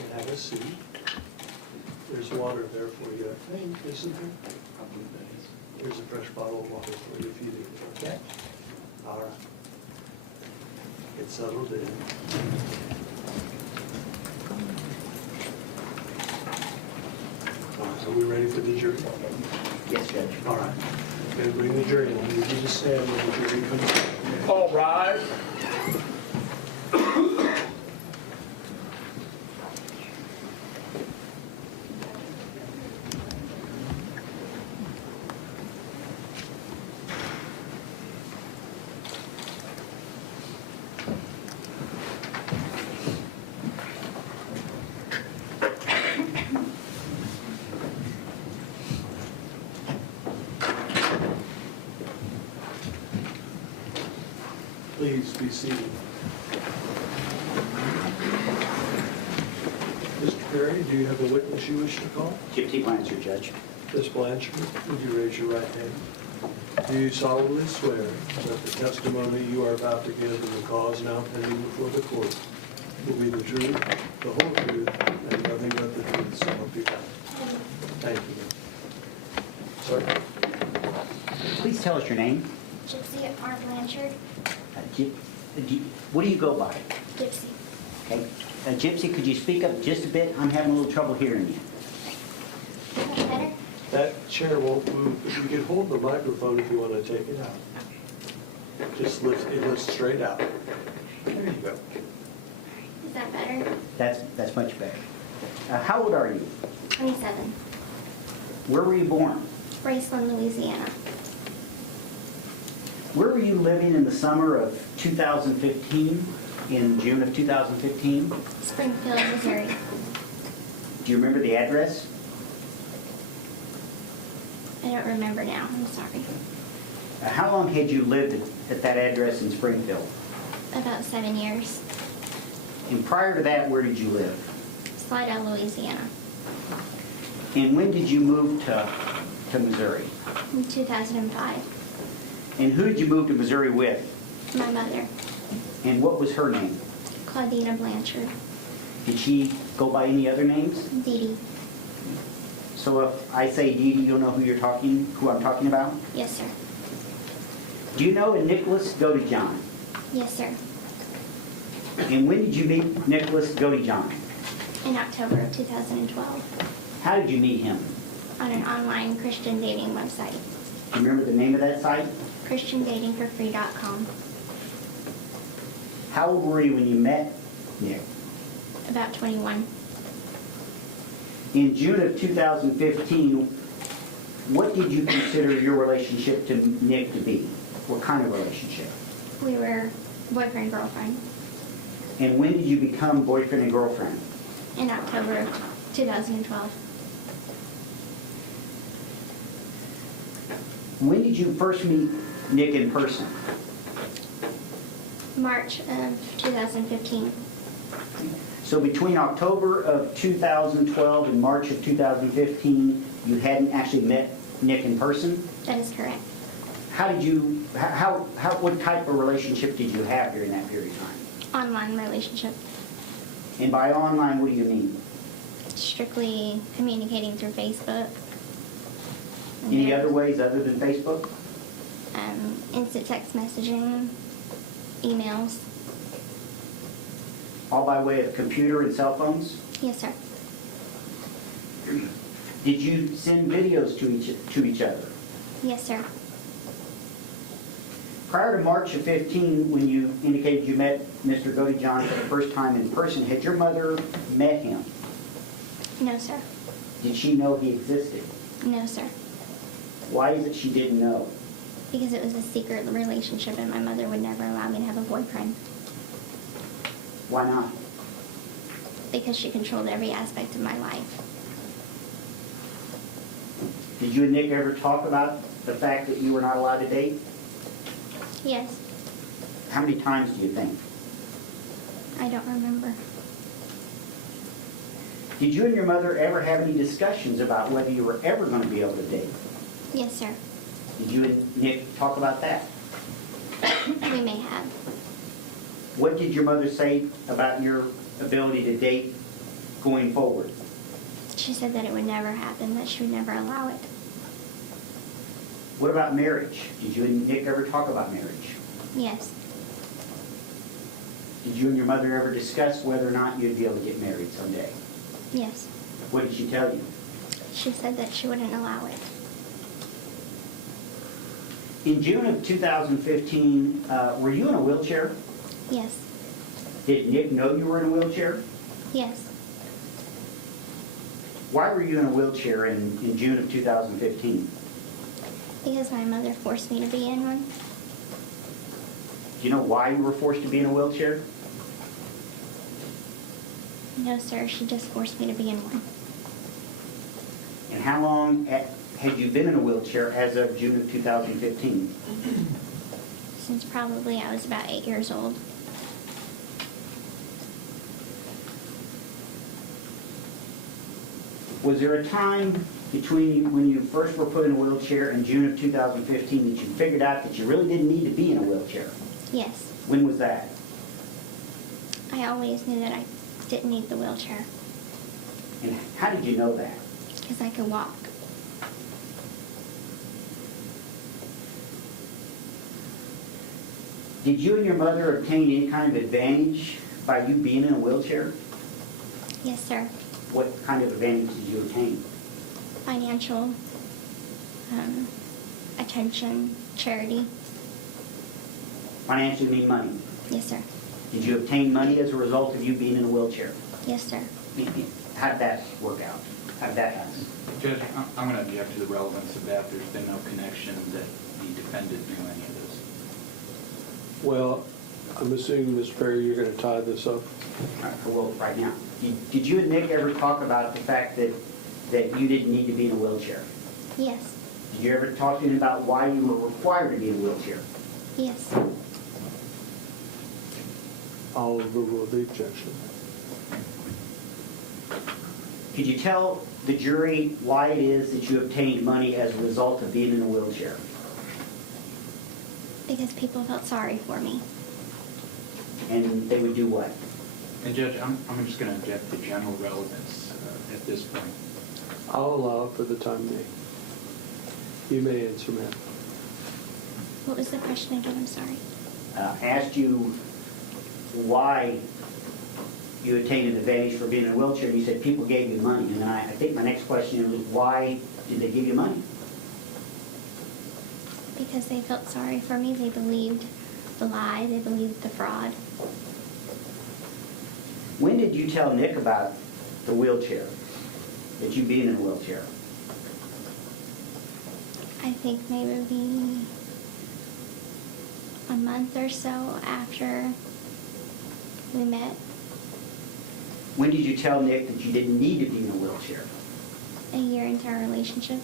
And have a seat. There's water there for you, I think, isn't there? There's a fresh bottle of water for you if you need it, okay? All right. Get settled in. All right, are we ready for the jury? Yes, Judge. All right. Going to bring the jury in. I need you to stand when the jury comes in. All rise. Please be seated. Mr. Perry, do you have a witness you wish to call? Gypsy Blanchard, Judge. Ms. Blanchard, would you raise your right hand? Do you solemnly swear that the testimony you are about to give in the cause now pending before the court will be the truth, the whole truth, and nothing but the truth, so help you God? Thank you. Sir? Please tell us your name. Gypsy R. Blanchard. What do you go by? Gypsy. Okay. Gypsy, could you speak up just a bit? I'm having a little trouble hearing you. Is that better? That chair won't move, but you can hold the microphone if you want to take it out. Just lift, it lifts straight out. There you go. Is that better? That's much better. How old are you? 27. Where were you born? Graceland, Louisiana. Where were you living in the summer of 2015, in June of 2015? Springfield, Missouri. Do you remember the address? I don't remember now. I'm sorry. How long had you lived at that address in Springfield? About 7 years. And prior to that, where did you live? Slidell, Louisiana. And when did you move to Missouri? In 2005. And who did you move to Missouri with? My mother, And what was her name? Claudina Blanchard. Did she go by any other names? Dee Dee. So if I say Dee Dee, you'll know who I'm talking about? Yes, sir. Do you know a Nicholas Godejohn? Yes, sir. And when did you meet Nicholas Godejohn? In October of 2012. How did you meet him? On an online Christian dating website. Do you remember the name of that site? ChristianDatingForFree.com. How old were you when you met Nick? About 21. In June of 2015, what did you consider your relationship to Nick to be? What kind of relationship? We were boyfriend, girlfriend. And when did you become boyfriend and girlfriend? In October of 2012. When did you first meet Nick in person? March of 2015. So between October of 2012 and March of 2015, you hadn't actually met Nick in person? That is correct. What type of relationship did you have during that period of time? Online relationship. And by online, what do you mean? Strictly communicating through Facebook. And Any there- other ways other than Facebook? Instant text messaging, emails. All by way of computer and cell phones? Yes, sir. Did you send videos to each other? Yes, sir. Prior to March of 15, when you indicated you met Mr. Godejohn for the first time in person, had your mother met him? No, sir. Did she know he existed? No, sir. Why is it she didn't know? Because it was a secret relationship and my mother would never allow me to have a boyfriend. Why not? Because she controlled every aspect of my life. Did you and Nick ever talk about the fact that you were not allowed to date? Yes. How many times do you think? I don't remember. Did you and your mother ever have any discussions about whether you were ever going to be able to date? Yes, sir. Did you and Nick talk about that? We may have. What did your mother say about your ability to date going forward? She said that it would never happen, that she would never allow it. What about marriage? Did you and Nick ever talk about marriage? Yes. Did you and your mother ever discuss whether or not you'd be able to get married someday? Yes. What did she tell you? She said that she wouldn't allow it. In June of 2015, were you in a wheelchair? Yes. Did Nick know you were in a wheelchair? Yes. Why were you in a wheelchair in June of 2015? Because my mother forced me to be in one. Do you know why you were forced to be in a wheelchair? No, sir, she just forced me to be in one. And how long had you been in a wheelchair as of June of 2015? Since probably I was about 8 years old. Was there a time between when you first were put in a wheelchair and June of 2015 that you figured out that you really didn't need to be in a wheelchair? Yes. When was that? I always knew that I didn't need the wheelchair And how did you know that? because I could walk. Did you and your mother obtain any kind of advantage by you being in a wheelchair? Yes, sir. What kind of advantage did you obtain? Financial, attention, charity. Financially mean money. Yes, sir. Did you obtain money as a result of you being in a wheelchair? Yes, sir. How did that work out? How did that happen? Judge, I'm going to object to the relevance of that. There's been no connection that the defendant knew any of this. Well, I'm assuming, Ms. Perry, you're going to tie this up. Well, right now. Did you and Nick ever talk about the fact that you didn't need to be in a wheelchair? Yes. Did you ever talk to him about why you were required to be in a wheelchair? Yes. I'll overrule the objection. Could you tell the jury why it is that you obtained money as a result of being in a wheelchair? Because people felt sorry for me. And they would do what? And Judge, I'm just going to object to general relevance at this point. I'll allow it for the time being. You may answer, ma'am. What was the question again? I'm sorry. Asked you why you obtained an advantage for being in a wheelchair, and you said people gave you money. And I think my next question is, why did they give you money? Because they felt sorry for me. They believed the lie. They believed the fraud. When did you tell Nick about the wheelchair, that you being in a wheelchair? I think maybe a month or so after we met. When did you tell Nick that you didn't need to be in a wheelchair? A year into our relationship.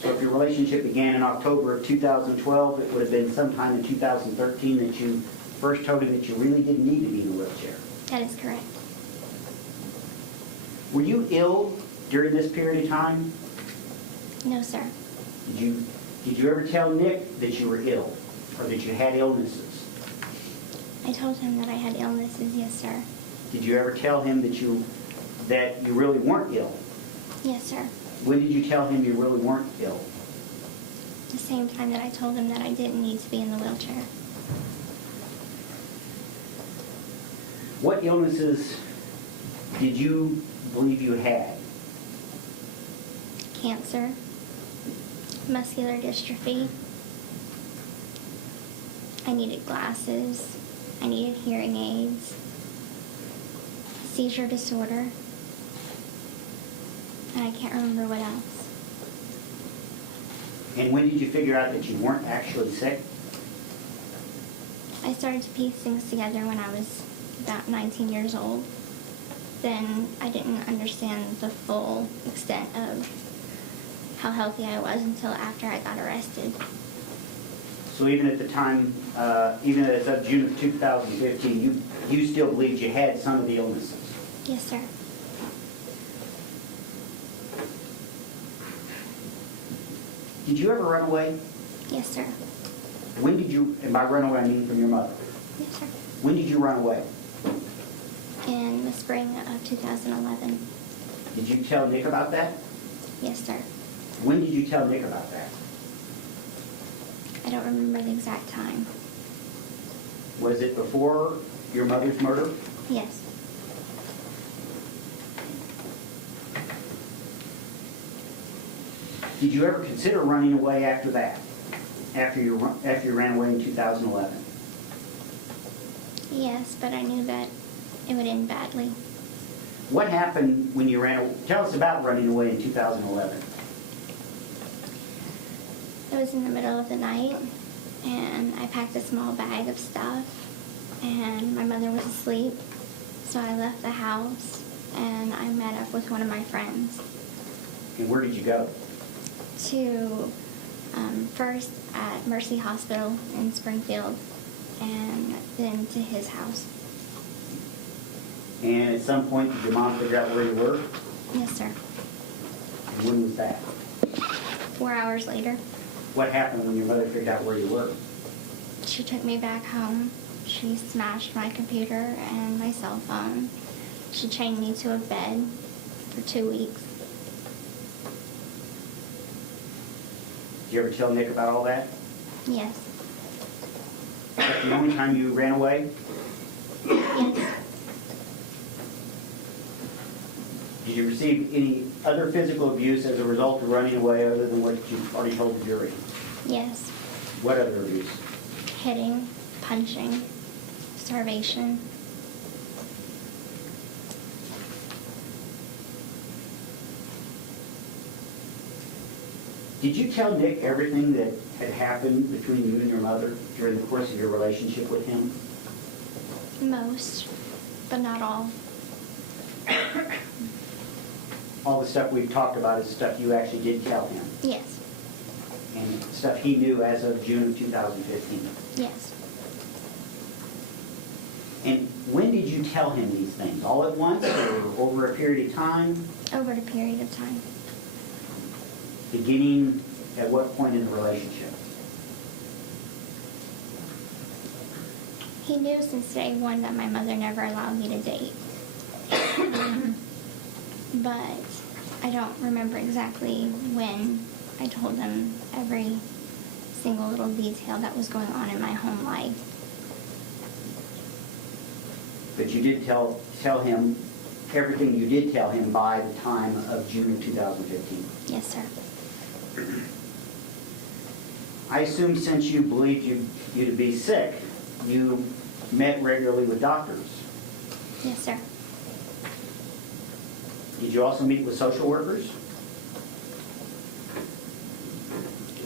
So if your relationship began in October of 2012, it would have been sometime in 2013 that you first told him that you really didn't need to be in a wheelchair. That is correct. Were you ill during this period of time? No, sir. Did you ever tell Nick that you were ill or that you had illnesses? I told him that I had illnesses. Yes, sir. Did you ever tell him that you really weren't ill? Yes, sir. When did you tell him you really weren't ill? The same time that I told him that I didn't need to be in the wheelchair. What illnesses did you believe you had? Cancer, muscular dystrophy. I needed glasses. I needed hearing aids. Seizure disorder. And I can't remember what else. And when did you figure out that you weren't actually sick? I started to piece things together when I was about 19 years old. Then I didn't understand the full extent of how healthy I was until after I got arrested. So even at the time, even as of June of 2015, you still believed you had some of the illnesses? Yes, sir. Did you ever run away? Yes, sir. When did you, and by run away I mean from your mother, Yes, sir. when did you run away? in the spring of 2011. Did you tell Nick about that? Yes, sir. When did you tell Nick about that? I don't remember the exact time. Was it before your mother's murder? Yes. Did you ever consider running away after that? After you ran away in 2011? Yes, but I knew that it would end badly. What happened when you ran away? Tell us about running away in 2011. It was in the middle of the night, and I packed a small bag of stuff, and my mother was asleep, so I left the house, and I met up with one of my friends And where did you go? to first at Mercy Hospital in Springfield, and then to his house. And at some point, did your mom figure out where you were? Yes, sir. And when was that? 4 hours later, What happened when your mother figured out where you were? she took me back home. She smashed my computer and my cell phone. She chained me to a bed for 2 weeks. Did you ever tell Nick about all that? Yes. Was that the only time you ran away? Yes. Did you receive any other physical abuse as a result of running away other than what you already told the jury? Yes. What other abuse? Hitting, punching, starvation. Did you tell Nick everything that had happened between you and your mother during the course of your relationship with him? Most, but not all. All the stuff we've talked about is stuff you actually did tell him, Yes. and stuff he knew as of June of 2015. Yes. And when did you tell him these things? All at once or over a period of time? Over the period of time. Beginning at what point in the relationship? He knew since day one that my mother never allowed me to date. But I don't remember exactly when I told him every single little detail that was going on in my home life. But you did tell him everything you did tell him by the time of June of 2015. Yes, sir. I assume since you believed you to be sick, you met regularly with doctors. Yes, sir. Did you also meet with social workers?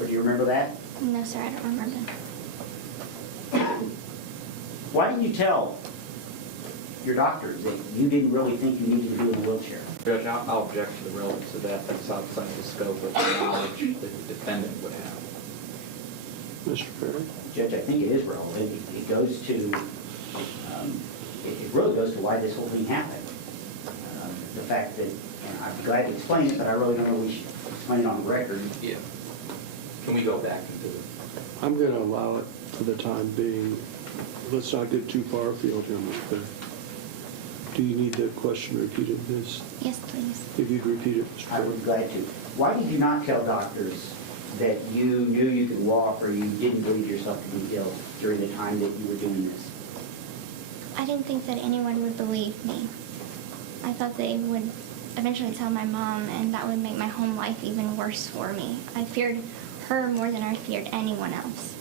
Or do you remember that? No, sir, I don't remember. Why didn't you tell your doctors that you didn't really think you needed to be in a wheelchair? Judge, I'll object to the relevance of that. That's outside the scope of the knowledge that the defendant would have. Mr. Perry? Judge, I think it is relevant. It goes to, it really goes to why this whole thing happened. The fact that, and I'd be glad to explain it, but I really don't know we should explain it on the record. Yeah. Can we go back into the... I'm going to allow it for the time being. Let's not get too far afield here, Mr. Perry. Do you need the question repeated, Ms.? Yes, please. If you'd repeat it, Mr. I Perry. would be glad to. Why did you not tell doctors that you knew you could walk or you didn't believe yourself to be ill during the time that you were doing this? I didn't think that anyone would believe me. I thought they would eventually tell my mom, and that would make my home life even worse for me. I feared her more than I feared anyone else.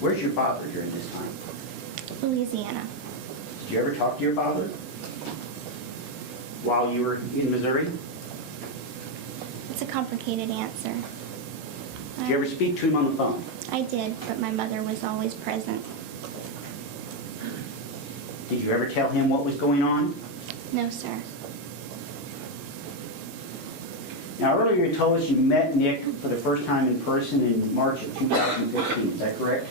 Where's your father during this time? Louisiana. Did you ever talk to your father while you were in Missouri? It's a complicated answer. Did you ever speak to him on the phone? I did, but my mother was always present. Did you ever tell him what was going on? No, sir. Now, earlier you told us you met Nick for the first time in person in March of 2015. Is that correct?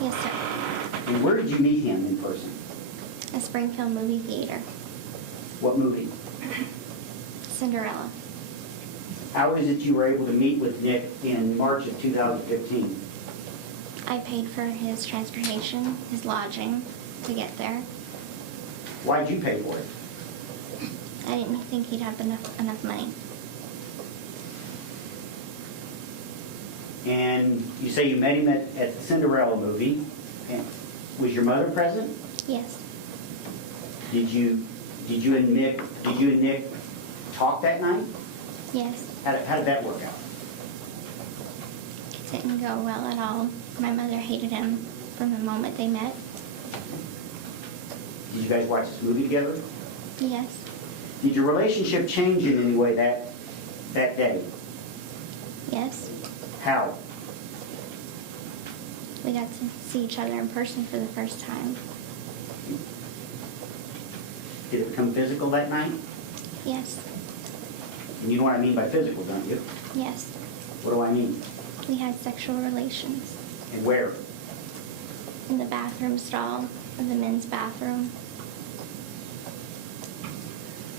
Yes, sir. And where did you meet him in person? A Springfield movie theater. What movie? Cinderella. How is it you were able to meet with Nick in March of 2015? I paid for his transportation, his lodging to get there. Why'd you pay for it? I didn't think he'd have enough money. And you say you met him at the Cinderella movie. And was your mother present? Yes. Did you and Nick talk that night? Yes. How did that work out? It didn't go well at all. My mother hated him from the moment they met. Did you guys watch this movie together? Yes. Did your relationship change in any way that day? Yes. How? We got to see each other in person for the first time. Did it become physical that night? Yes. And you know what I mean by physical, don't you? Yes. What do I mean? We had sexual relations And where? in the bathroom stall of the men's bathroom.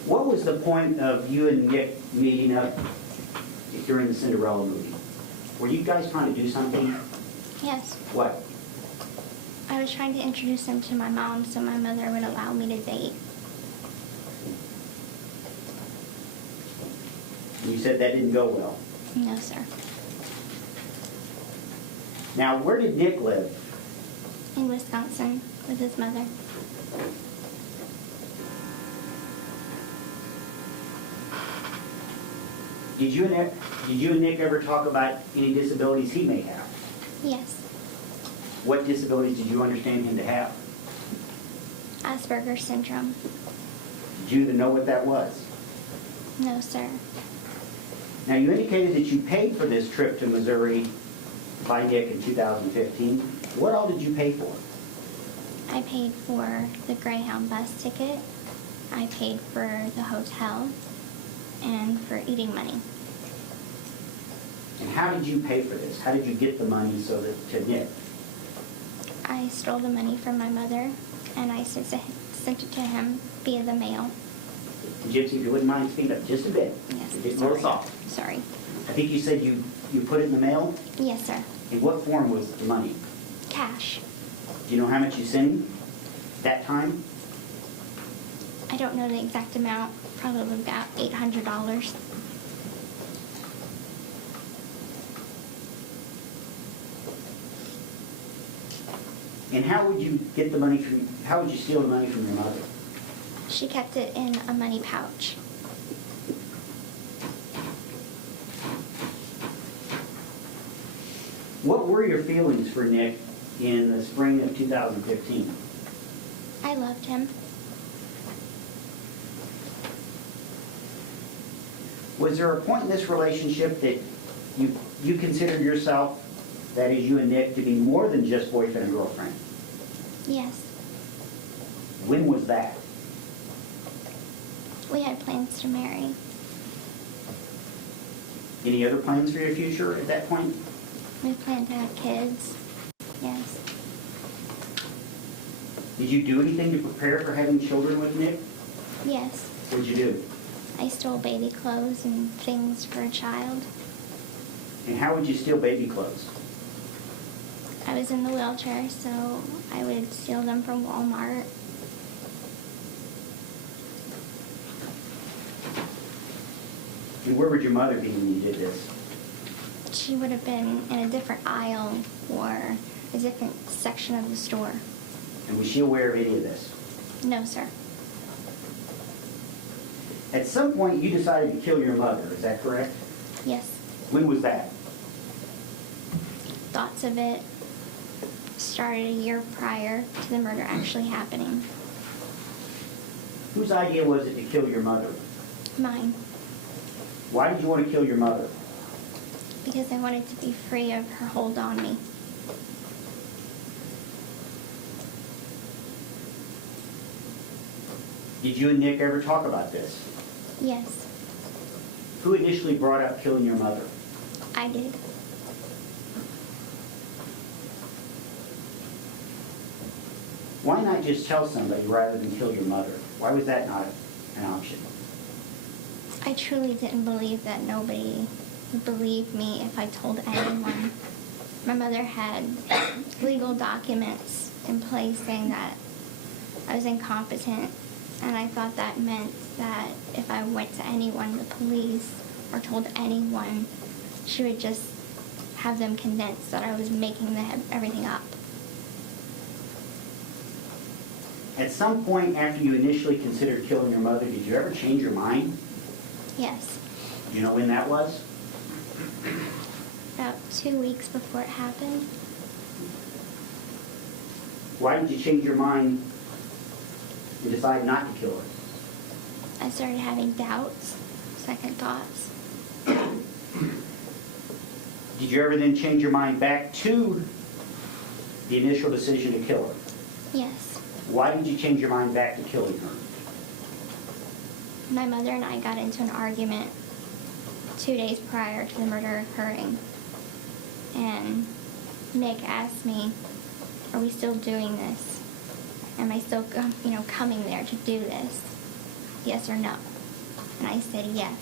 What was the point of you and Nick meeting up during the Cinderella movie? Were you guys trying to do something? Yes. What? I was trying to introduce him to my mom so my mother would allow me to date. And you said that didn't go well. No, sir. Now, where did Nick live? In Wisconsin with his mother. Did you and Nick ever talk about any disabilities he may have? Yes. What disabilities did you understand him to have? Asperger's syndrome. Did you even know what that was? No, sir. Now, you indicated that you paid for this trip to Missouri by Nick in 2015. What all did you pay for? I paid for the Greyhound bus ticket. I paid for the hotel and for eating money. And how did you pay for this? How did you get the money to Nick? I stole the money from my mother and I sent it to him via the mail. Gypsy, if you wouldn't mind speaking up just a bit. Yes. It's getting a little soft. Sorry. I think you said you put it in the mail. Yes, sir. In what form was the money? Cash. Do you know how much you sent him that time? I don't know the exact amount. Probably about $800. And how would you steal the money from your mother? She kept it in a money pouch. What were your feelings for Nick in the spring of 2015? I loved him. Was there a point in this relationship that you considered yourself, that is you and Nick, to be more than just boyfriend and girlfriend? Yes. When was that? We had plans to marry. Any other plans for your future at that point? We planned to have kids. Yes. Did you do anything to prepare for having children with Nick? Yes. What did you do? I stole baby clothes and things for a child. And how would you steal baby clothes? I was in the wheelchair, so I would steal them from Walmart. And where would your mother be when you did this? She would have been in a different aisle or a different section of the store. And was she aware of any of this? No, sir. At some point, you decided to kill your mother, is that correct? Yes. When was that? Thoughts of it started a year prior to the murder actually happening. Whose idea was it to kill your mother? Mine. Why did you want to kill your mother? Because I wanted to be free of her hold on me. Did you and Nick ever talk about this? Yes, Who initially brought up killing your mother? I did. Why not just tell somebody rather than kill your mother? Why was that not an option? I truly didn't believe that nobody would believe me if I told anyone. my mother had legal documents in place saying that I was incompetent, and I thought that meant that if I went to anyone, the police, or told anyone, she would just have them convinced that I was making everything up. At some point after you initially considered killing your mother, did you ever change your mind? Yes. Do you know when that was? About 2 weeks before it happened. Why did you change your mind and decide not to kill her? I started having doubts, second thoughts. Did you ever then change your mind back to the initial decision to kill her? Yes. Why did you change your mind back to killing her? My mother and I got into an argument 2 days prior to the murder occurring. And Nick asked me, are we still doing this? Am I still, coming there to do this? Yes or no? And I said yes.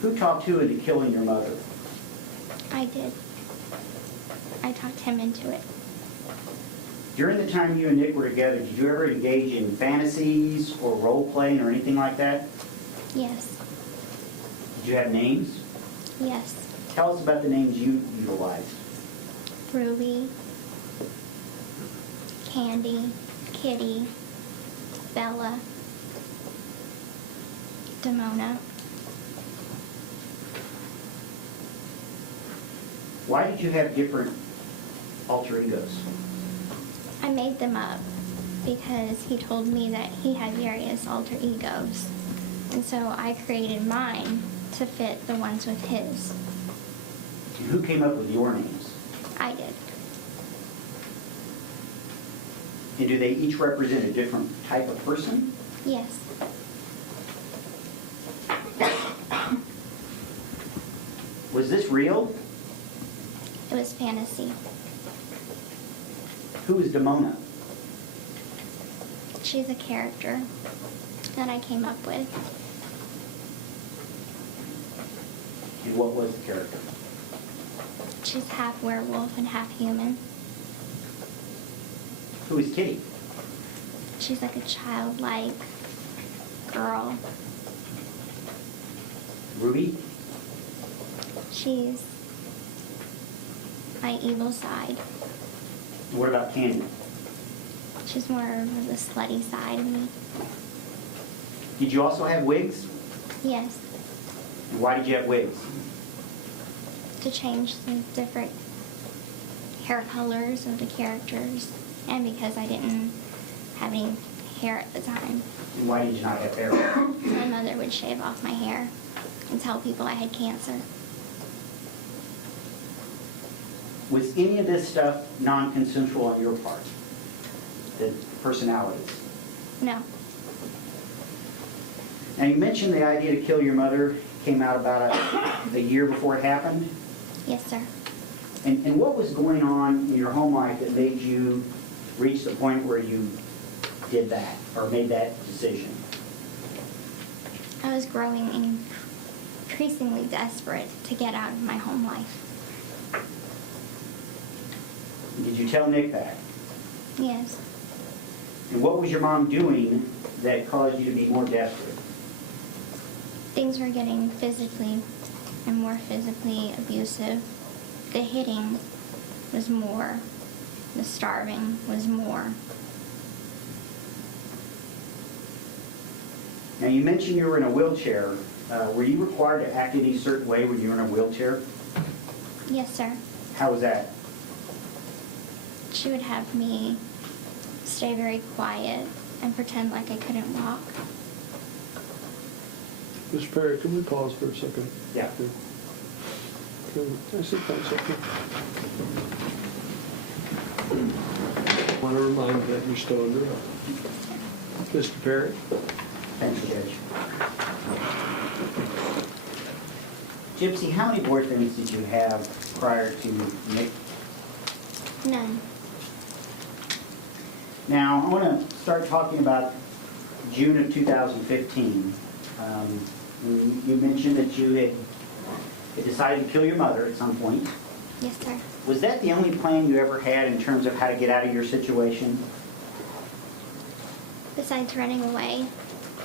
Who talked you into killing your mother? I did. I talked him into it. During the time you and Nick were together, did you ever engage in fantasies or role-playing or anything like that? Yes. Did you have names? Yes. Tell us about the names you utilized. Ruby, Candy, Kitty, Bella, Demona. Why did you have different alter egos? I made them up because he told me that he had various alter egos. And so I created mine to fit the ones with his. And who came up with your names? I did. And do they each represent a different type of person? Yes. Was this real? It was fantasy. Who is Demona? She's a character that I came up with. And what was the character? She's half werewolf and half human. Who is Kitty? She's like a childlike girl. Ruby? She's my evil side. And what about Candy? She's more of the slutty side of me. Did you also have wigs? Yes. And why did you have wigs? To change the different hair colors of the characters, and because I didn't have any hair at the time. And why did you not have hair? My mother would shave off my hair and tell people I had cancer. Was any of this stuff non-consensual on your part? The personalities? No. Now you mentioned the idea to kill your mother came out about a year before it happened. Yes, sir. And what was going on in your home life that made you reach the point where you did that or made that decision? I was growing increasingly desperate to get out of my home life. Did you tell Nick that? Yes. And what was your mom doing that caused you to be more desperate? Things were getting physically and more physically abusive. The hitting was more. The starving was more. Now you mentioned you were in a wheelchair. Were you required to act any certain way when you were in a wheelchair? Yes, sir. How was that? She would have me stay very quiet and pretend like I couldn't walk. Mr. Perry, can we pause for a second? Yeah. Can I sit down a second? I want to remind you that you're still under oath. Mr. Perry? Thanks, Judge. Gypsy, how many boyfriends did you have prior to Nick? None. Now, I want to start talking about June of 2015. You mentioned that you had had decided to kill your mother at some point. Yes, sir. Was that the only plan you ever had in terms of how to get out of your situation? Besides running away,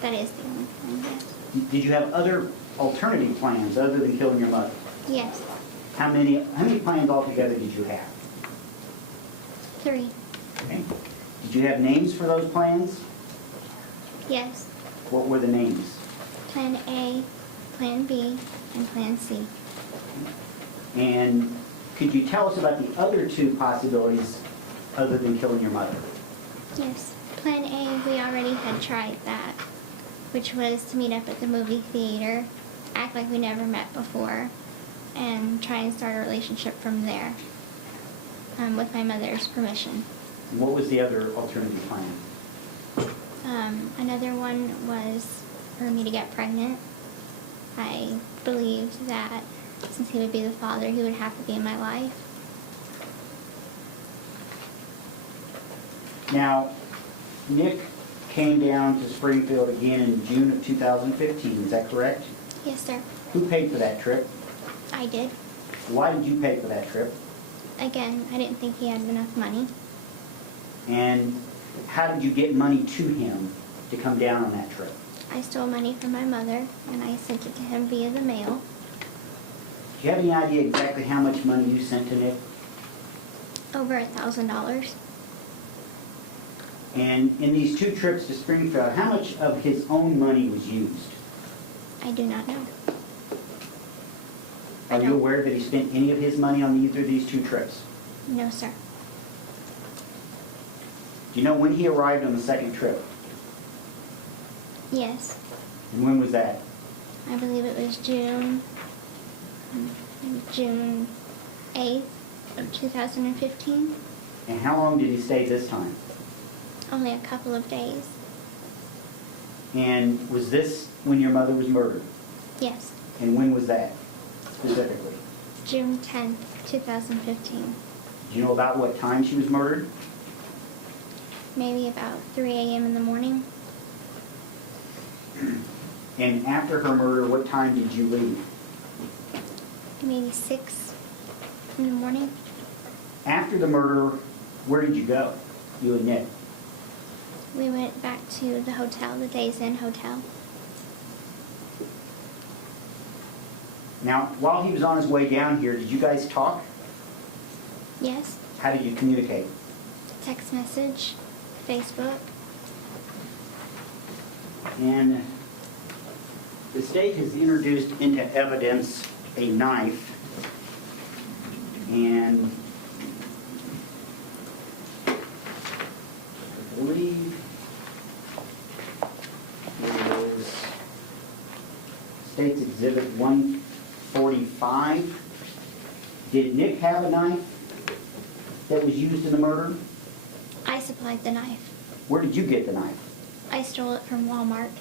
that is the only thing, yes. Did you have other alternative plans other than killing your mother? Yes, How many plans altogether did you have? 3. Okay. Did you have names for those plans? Yes. What were the names? Plan A, Plan B, and Plan C. And could you tell us about the other 2 possibilities other than killing your mother? Yes. Plan A, we already had tried that, which was to meet up at the movie theater, act like we never met before, and try and start a relationship from there, with my mother's permission. And what was the other alternative plan? Another one was for me to get pregnant. I believed that since he would be the father, he would have to be in my life. Now, Nick came down to Springfield again in June of 2015, is that correct? Yes, sir. Who paid for that trip? I did. Why did you pay for that trip? Again, I didn't think he had enough money. And how did you get money to him to come down on that trip? I stole money from my mother, and I sent it to him via the mail. Do you have any idea exactly how much money you sent to Nick? Over $1,000. And in these 2 trips to Springfield, how much of his own money was used? I do not know. Are you aware that he spent any of his money on either of these 2 trips? No, sir. Do you know when he arrived on the second trip? Yes. And when was that? I believe it was June 8th of 2015. And how long did he stay this time? Only a couple of days. And was this when your mother was murdered? Yes. And when was that specifically? June 10th, 2015. Do you know about what time she was murdered? Maybe about 3 a.m. in the morning. And after her murder, what time did you leave? Maybe 6 in the morning. After the murder, where did you go, you and Nick? We went back to the hotel, the Days Inn Hotel. Now, while he was on his way down here, did you guys talk? Yes. How did you communicate? Text message, Facebook. And the state has introduced into evidence a knife, and I believe it was State's Exhibit 145. Did Nick have a knife that was used in the murder? I supplied the knife. Where did you get the knife? I stole it from Walmart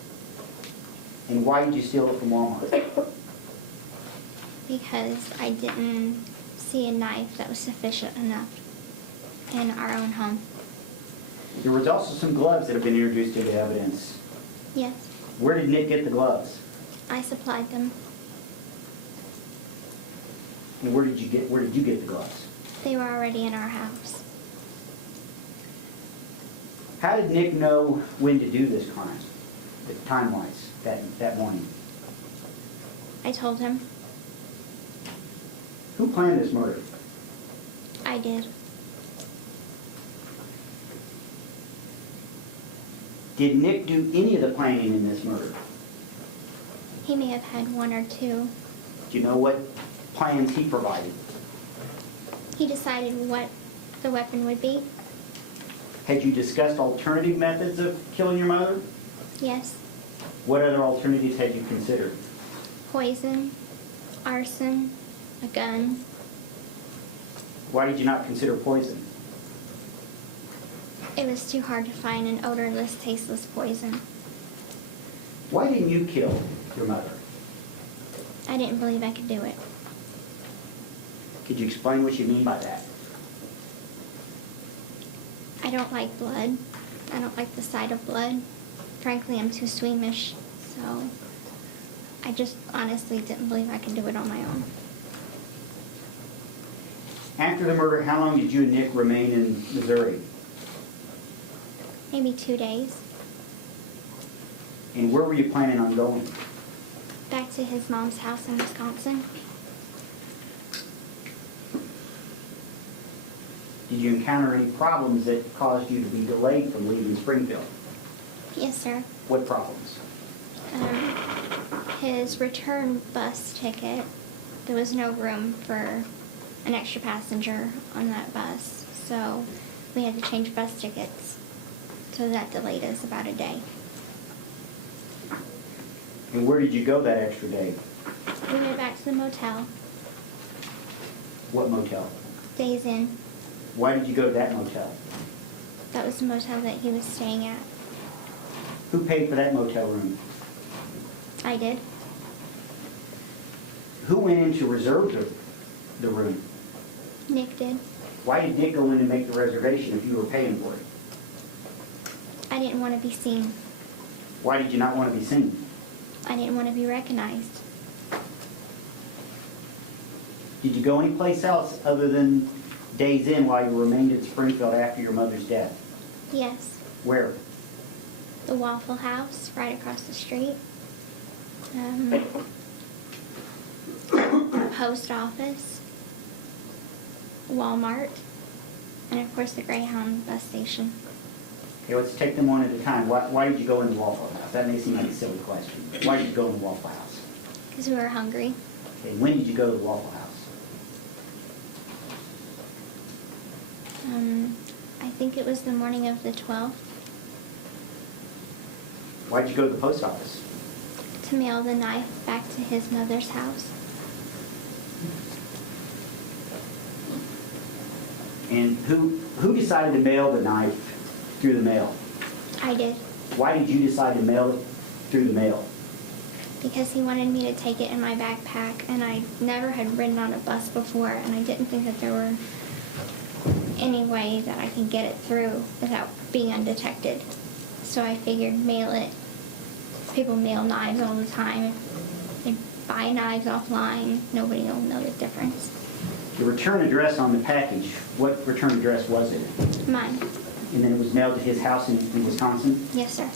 And why did you steal it from Walmart? because I didn't see a knife that was sufficient enough in our own home. There was also some gloves that have been introduced into evidence. Yes. Where did Nick get the gloves? I supplied them. And where did you get the gloves? They were already in our house. How did Nick know when to do this crime, time-wise, that morning? I told him. Who planned this murder? I did. Did Nick do any of the planning in this murder? He may have had 1 or 2. Do you know what plans he provided? He decided what the weapon would be. Had you discussed alternative methods of killing your mother? Yes. What other alternatives had you considered? Poison, arson, a gun. Why did you not consider poison? It was too hard to find an odorless, tasteless poison. Why didn't you kill your mother? I didn't believe I could do it. Could you explain what you mean by that? I don't like blood. I don't like the sight of blood. Frankly, I'm too squeamish, so I just honestly didn't believe I could do it on my own. After the murder, how long did you and Nick remain in Missouri? Maybe 2 days. And where were you planning on going? Back to his mom's house in Wisconsin. Did you encounter any problems that caused you to be delayed from leaving Springfield? Yes, sir. What problems? His return bus ticket, there was no room for an extra passenger on that bus, so we had to change bus tickets. So that delayed us about a day. And where did you go that extra day? We went back to the motel, What motel? Days Inn. Why did you go to that motel? That was the motel that he was staying at. Who paid for that motel room? I did. Who went in to reserve the room? Nick did. Why did Nick go in and make the reservation if you were paying for it? I didn't want to be seen. Why did you not want to be seen? I didn't want to be recognized. Did you go anyplace else other than Days Inn while you remained in Springfield after your mother's death? Yes. Where? The Waffle House right across the street. Post office. Walmart. And of course the Greyhound bus station. Okay, let's take them one at a time. Why did you go in the Waffle House? That may seem like a silly question. Why did you go in the Waffle House? Because we were hungry. Okay, when did you go to the Waffle House? I think it was the morning of the 12th. Why did you go to the post office? To mail the knife back to his mother's house. And who decided to mail the knife through the mail? I did. Why did you decide to mail it through the mail? Because he wanted me to take it in my backpack, and I never had ridden on a bus before, and I didn't think that there were any way that I could get it through without being undetected. So I figured mail it. People mail knives all the time. They buy knives offline. Nobody will know the difference. The return address on the package, what return address was it? Mine. And then it was mailed to his house in Wisconsin? Yes, sir.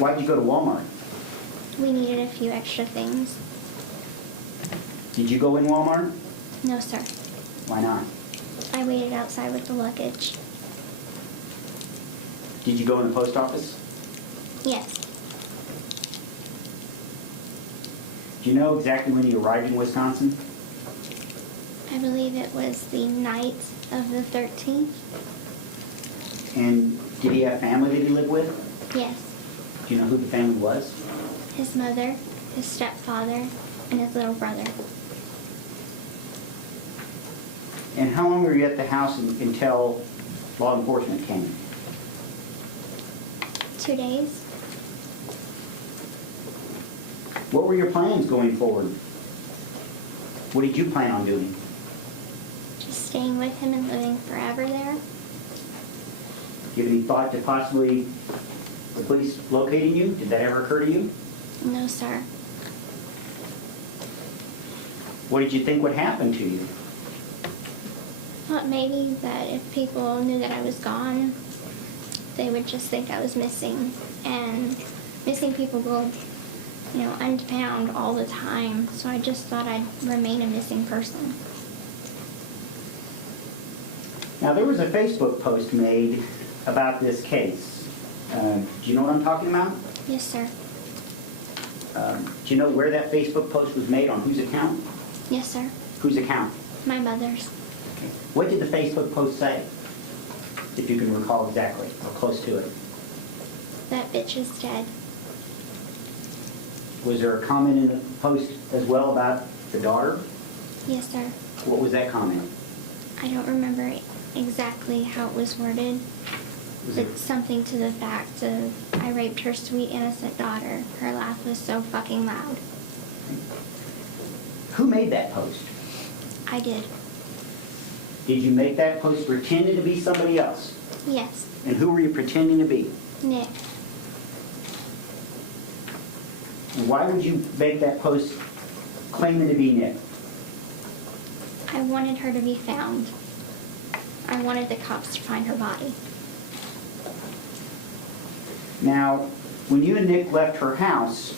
Why did you go to Walmart? We needed a few extra things. Did you go in Walmart? No, sir. Why not? I waited outside with the luggage. Did you go in the post office? Yes. Do you know exactly when you arrived in Wisconsin? I believe it was the night of the 13th. And did he have family that he lived with? Yes. Do you know who the family was? His mother, his stepfather, and his little brother. And how long were you at the house until law enforcement came? 2 days. What were your plans going forward? What did you plan on doing? Just staying with him and living forever there. Give any thought to possibly the police locating you? Did that ever occur to you? No, sir. What did you think would happen to you? Thought maybe that if people knew that I was gone, they would just think I was missing. And missing people go, unfound all the time. So I just thought I'd remain a missing person. Now, there was a Facebook post made about this case. Do you know what I'm talking about? Yes, sir. Do you know where that Facebook post was made, on whose account? Yes, sir. Whose account? My mother's. Okay. What did the Facebook post say? If you can recall exactly, or close to it. That bitch is dead. Was there a comment in the post as well about the daughter? Yes, sir. What was that comment? I don't remember exactly how it was worded. Was it It's something to the fact of, I raped her sweet innocent daughter. Her laugh was so fucking loud. Who made that post? I did. Did you make that post pretending to be somebody else? Yes. And who were you pretending to be? Nick. Why would you make that post claiming to be Nick? I wanted her to be found. I wanted the cops to find her body. Now, when you and Nick left her house,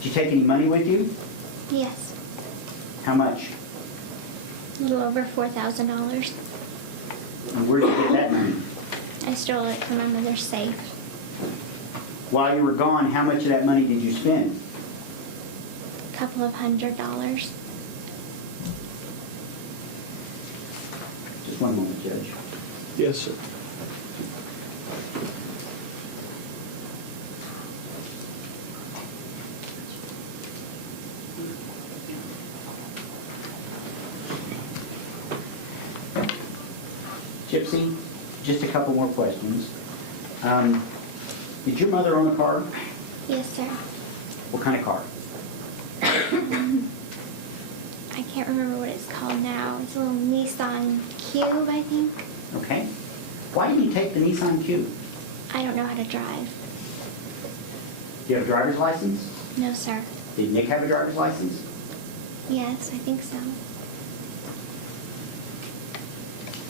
did you take any money with you? Yes, How much? a little over $4,000. And where did you get that money? I stole it from my mother's safe. While you were gone, how much of that money did you spend? A couple of $100. Just one moment, Judge. Yes, sir. Gypsy, just a couple more questions. Did your mother own a car? Yes, sir. What kind of car? I can't remember what it's called now. It's a little Nissan Cube, I think. Okay. Why did you take the Nissan Cube? I don't know how to drive. Do you have a driver's license? No, sir. Did Nick have a driver's license? Yes, I think so.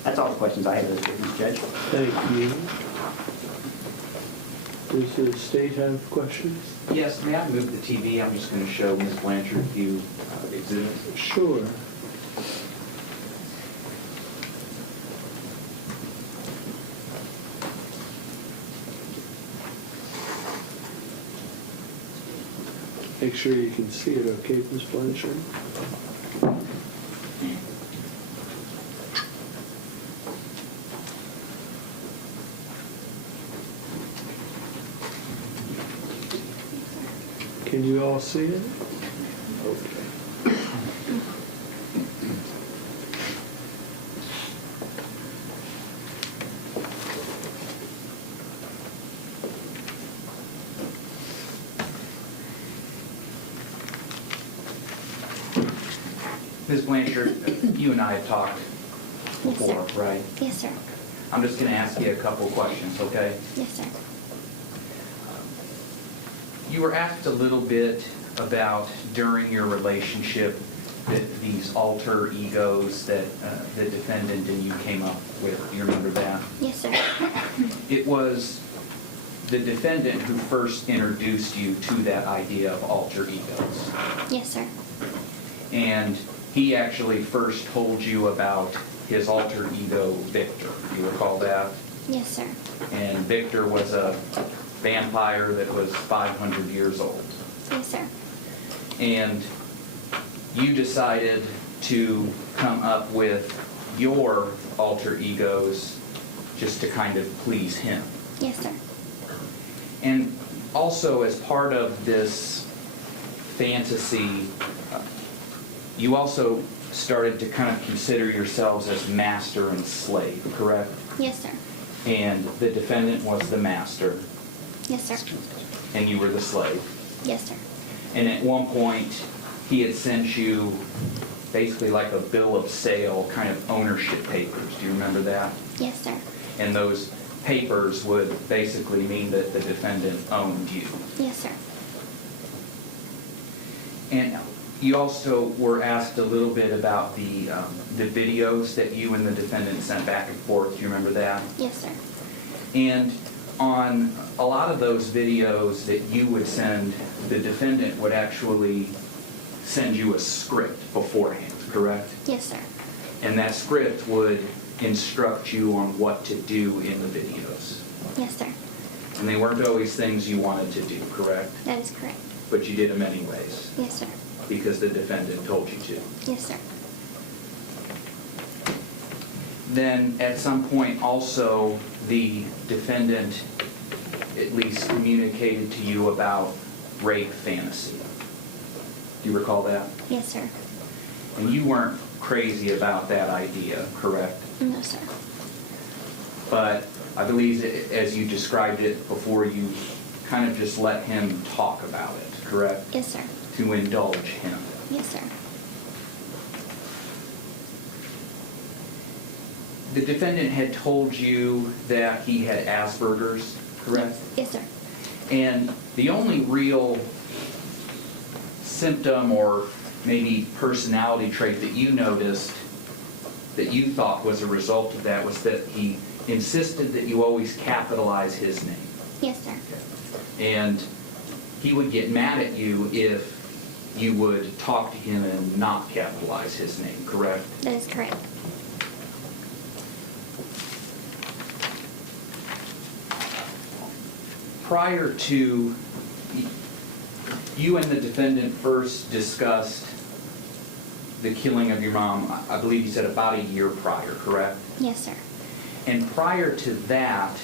That's all the questions I have, those witness, Judge. Thank you. Does the state have questions? Yes, may I move the TV? I'm just going to show Ms. Blanchard a few exhibits. Sure. Make sure you can see it, okay, Ms. Blanchard? Can you all see it? Okay. Ms. Blanchard, you and I had talked Yes, sir. before, right? Yes, sir. I'm just going to ask you a couple questions, okay? Yes, sir. You were asked a little bit about, during your relationship, these alter egos that the defendant and you came up with. Do you remember that? Yes, sir. It was the defendant who first introduced you to that idea of alter egos. Yes, sir. And he actually first told you about his alter ego, Victor. Do you recall that? Yes, sir. And Victor was a vampire that was 500 years old. Yes, sir. And you decided to come up with your alter egos just to kind of please him. Yes, sir. And also, as part of this fantasy, you also started to kind of consider yourselves as master and slave, correct? Yes, sir. And the defendant was the master, Yes, sir. and you were the slave. Yes, sir. And at one point, he had sent you basically like a bill of sale, kind of ownership papers. Do you remember that? Yes, sir. And those papers would basically mean that the defendant owned you. Yes, sir. And you also were asked a little bit about the videos that you and the defendant sent back and forth. Do you remember that? Yes, sir. And on a lot of those videos that you would send, the defendant would actually send you a script beforehand, correct? Yes, sir. And that script would instruct you on what to do in the videos. Yes, sir. And they weren't always things you wanted to do, correct? That is correct. But you did them anyways, Yes, sir. because the defendant told you to. Yes, sir. Then at some point also, the defendant at least communicated to you about rape fantasy. Do you recall that? Yes, sir. And you weren't crazy about that idea, correct? No, sir. But I believe as you described it before, you kind of just let him talk about it, correct? Yes, sir. To indulge him. Yes, sir. The defendant had told you that he had Asperger's, correct? Yes, sir. And the only real symptom or maybe personality trait that you noticed that you thought was a result of that was that he insisted that you always capitalize his name. Yes, sir. And he would get mad at you if you would talk to him and not capitalize his name, correct? That is correct. Prior to, you and the defendant first discussed the killing of your mom, I believe you said about a year prior, correct? Yes, sir. And prior to that,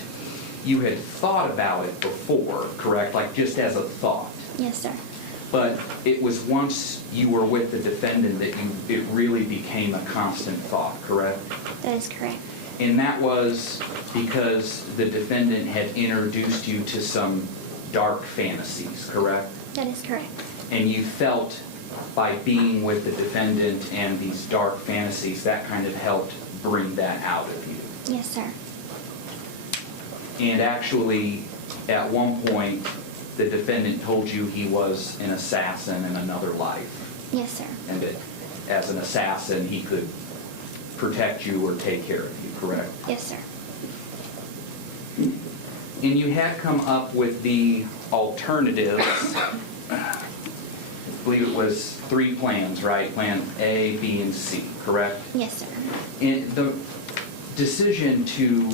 you had thought about it before, correct? Like just as a thought. Yes, sir. But it was once you were with the defendant that it really became a constant thought, correct? That is correct. And that was because the defendant had introduced you to some dark fantasies, correct? That is correct. And you felt by being with the defendant and these dark fantasies, that kind of helped bring that out of you. Yes, sir. And actually, at one point, the defendant told you he was an assassin in another life. Yes, sir. And that as an assassin, he could protect you or take care of you, correct? Yes, sir. And you had come up with the alternatives. I believe it was 3 plans, right? Plan A, B, and C, correct? Yes, sir. And the decision to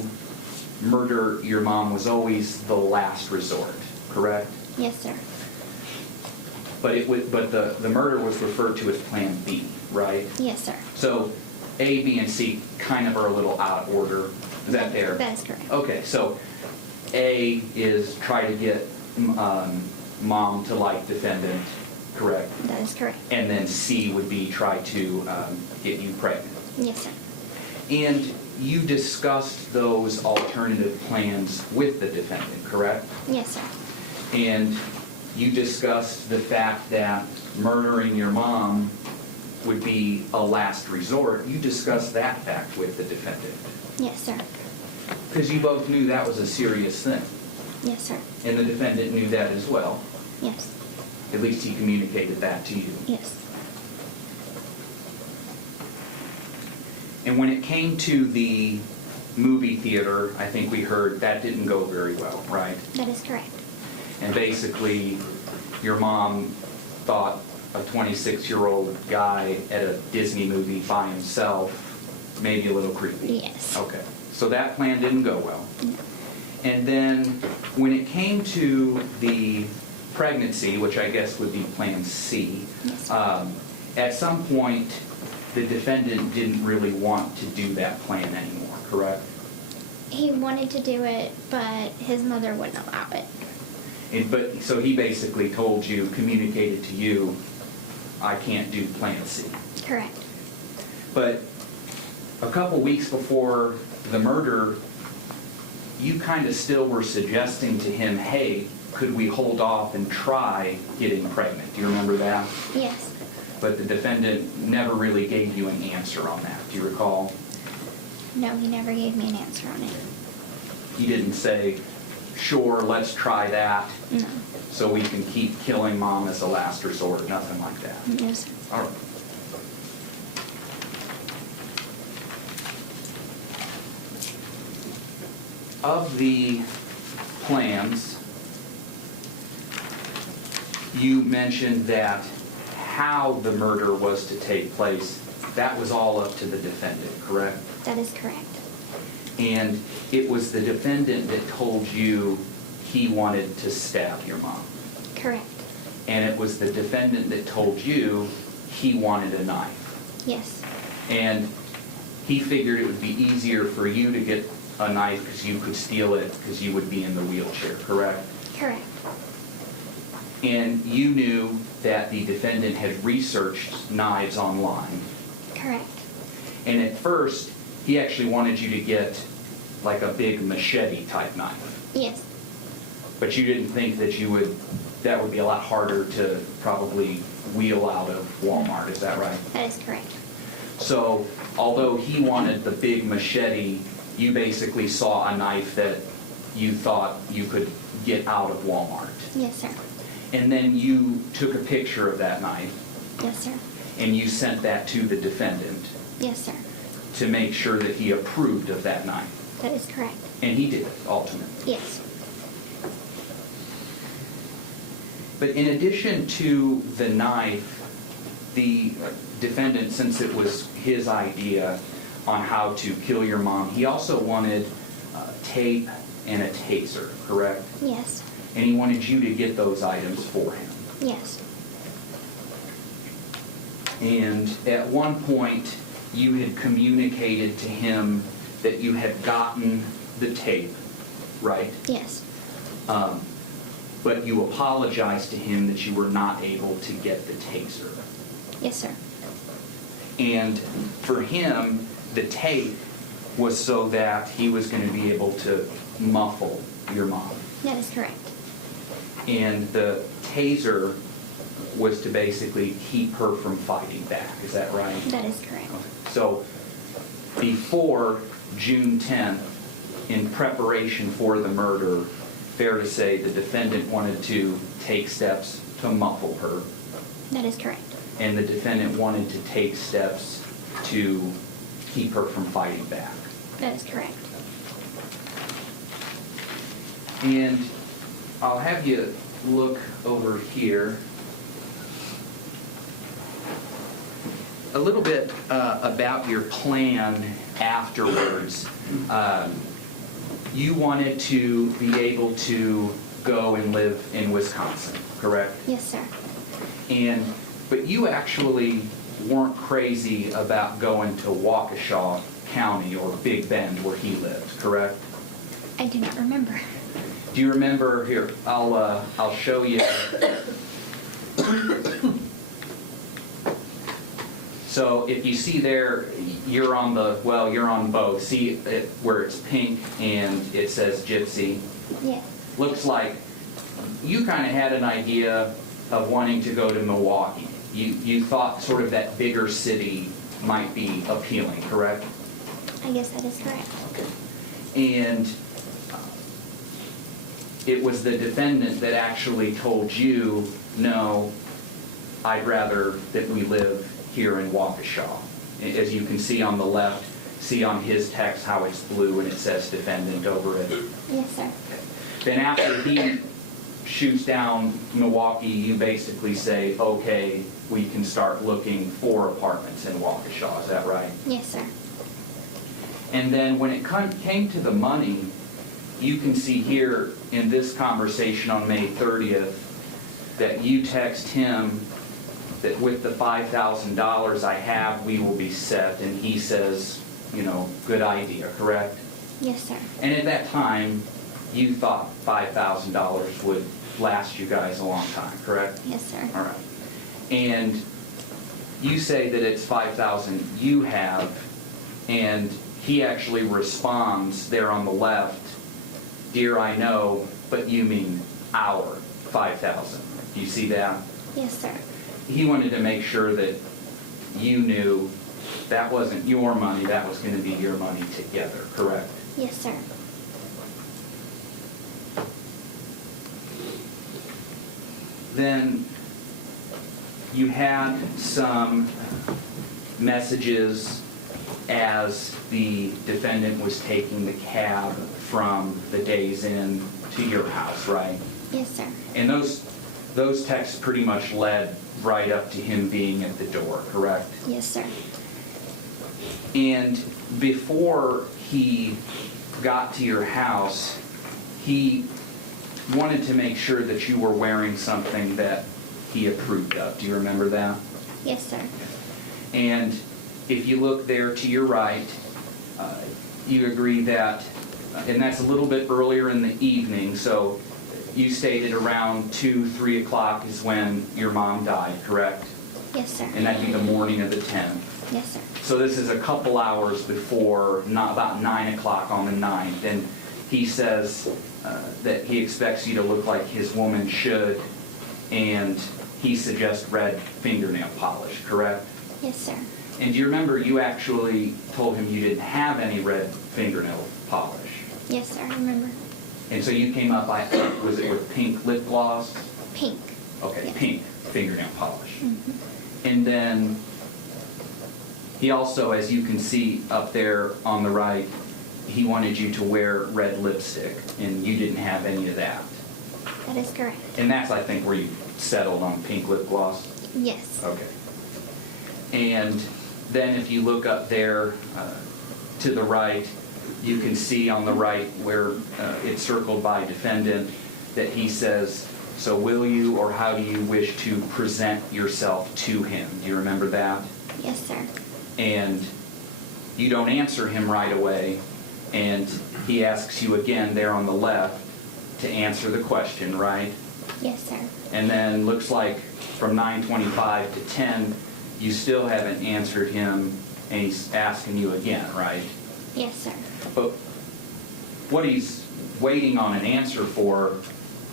murder your mom was always the last resort, correct? Yes, sir. But the murder was referred to as Plan B, right? Yes, sir. So A, B, and C kind of are a little out of order. Is that fair? That is correct. Okay, so A is try to get mom to like defendant, correct? That is correct. And then C would be try to get you pregnant. Yes, sir. And you discussed those alternative plans with the defendant, correct? Yes, sir. And you discussed the fact that murdering your mom would be a last resort. You discussed that fact with the defendant. Yes, sir. Because you both knew that was a serious thing. Yes, sir. And the defendant knew that as well. Yes. At least he communicated that to you. Yes. And when it came to the movie theater, I think we heard that didn't go very well, right? That is correct. And basically, your mom thought a 26-year-old guy at a Disney movie by himself maybe a little creepy. Yes. Okay. So that plan didn't go well. No. And then when it came to the pregnancy, which I guess would be Plan C, Yes. At some point, the defendant didn't really want to do that plan anymore, correct? He wanted to do it, but his mother wouldn't allow it. So he basically told you, communicated to you, I can't do Plan C. Correct. But a couple weeks before the murder, you kind of still were suggesting to him, hey, could we hold off and try getting pregnant? Do you remember that? Yes. But the defendant never really gave you an answer on that. Do you recall? No, he never gave me an answer on it. He didn't say, sure, let's try that, No. so we can keep killing mom as a last resort, nothing like that. No, sir. All right. Of the plans, you mentioned that how the murder was to take place, that was all up to the defendant, correct? That is correct. And it was the defendant that told you he wanted to stab your mom. Correct. And it was the defendant that told you he wanted a knife. Yes. And he figured it would be easier for you to get a knife because you could steal it because you would be in the wheelchair, correct? Correct. And you knew that the defendant had researched knives online. Correct. And at first, he actually wanted you to get like a big machete type knife. Yes. But you didn't think that that would be a lot harder to probably wheel out of Walmart, is that right? That is correct. So, although he wanted the big machete, you basically saw a knife that you thought you could get out of Walmart. Yes, sir. And then you took a picture of that knife Yes, sir. and you sent that to the defendant Yes, sir. to make sure that he approved of that knife. That is correct. And he did, ultimately. Yes. But in addition to the knife, the defendant, since it was his idea on how to kill your mom, he also wanted tape and a taser, correct? Yes. And he wanted you to get those items for him. Yes. And at one point, you had communicated to him that you had gotten the tape, right? Yes. But you apologized to him that you were not able to get the taser. Yes, sir. And for him, the tape was so that he was going to be able to muffle your mom. That is correct. And the taser was to basically keep her from fighting back. Is that right? That is correct. So before June 10th, in preparation for the murder, fair to say the defendant wanted to take steps to muffle her, That is correct. and the defendant wanted to take steps to keep her from fighting back. That is correct. And I'll have you look over here a little bit about your plan afterwards. You wanted to be able to go and live in Wisconsin, correct? Yes, sir. But you actually weren't crazy about going to Waukesha County or Big Bend where he lived, correct? I do not remember. Do you remember here? I'll show you. So if you see there, you're on both. See it, where it's pink and it says Gypsy? Yes. Looks like you kind of had an idea of wanting to go to Milwaukee. You thought sort of that bigger city might be appealing, correct? I guess that is correct. And it was the defendant that actually told you, no, I'd rather that we live here in Waukesha. As you can see on the left, see on his text how it's blue and it says defendant over it. Yes, sir. Then after he shoots down Milwaukee, you basically say, okay, we can start looking for apartments in Waukesha. Is that right? Yes, sir. And then when it came to the money, you can see here in this conversation on May 30th that you text him that with the $5,000 I have, we will be set. And he says, good idea, correct? Yes, sir. And at that time, you thought $5,000 would last you guys a long time, correct? Yes, sir. All right. And you say that it's $5,000 you have, and he actually responds there on the left, dear, I know, but you mean our $5,000. Do you see that? Yes, sir. He wanted to make sure that you knew that wasn't your money, that was going to be your money together, correct? Yes, sir. Then you had some messages as the defendant was taking the cab from the Days Inn to your house, right? Yes, sir. And those texts pretty much led right up to him being at the door, correct? Yes, sir. And before he got to your house, he wanted to make sure that you were wearing something that he approved of. Do you remember that? Yes, sir. And if you look there to your right, you agree that, and that's a little bit earlier in the evening, so you stated around 2, 3 o'clock is when your mom died, correct? Yes, sir. And that'd be the morning of the 10th. Yes, sir. So this is a couple hours before, not about 9 o'clock on the 9th, and he says that he expects you to look like his woman should, and he suggests red fingernail polish, correct? Yes, sir. And do you remember you actually told him you didn't have any red fingernail polish? Yes, sir. I remember. And so you came up, was it with pink lip gloss? Pink. Okay, Yes. pink fingernail polish. Mhm. And then he also, as you can see up there on the right, he wanted you to wear red lipstick, and you didn't have any of that. That is correct. And that's, I think, where you settled on pink lip gloss? Yes. Okay. And then if you look up there to the right, you can see on the right where it's circled by defendant that he says, "So will you or how do you wish to present yourself to him?" Do you remember that? Yes, sir. And you don't answer him right away, and he asks you again there on the left to answer the question, right? Yes, sir. And then looks like from 9:25 to 10, you still haven't answered him, and he's asking you again, right? Yes, sir. But what he's waiting on an answer for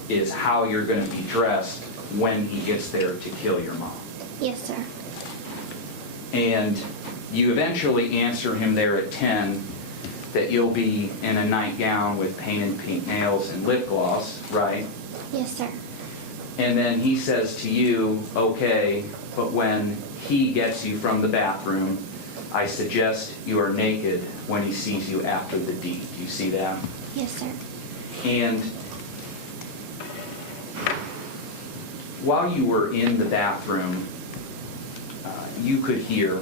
is how you're going to be dressed when he gets there to kill your mom. Yes, sir. And you eventually answer him there at 10 that you'll be in a nightgown with painted pink nails and lip gloss, right? Yes, sir. And then he says to you, "Okay, but when he gets you from the bathroom, I suggest you are naked when he sees you after the deed." Do you see that? Yes, sir. And while you were in the bathroom, you could hear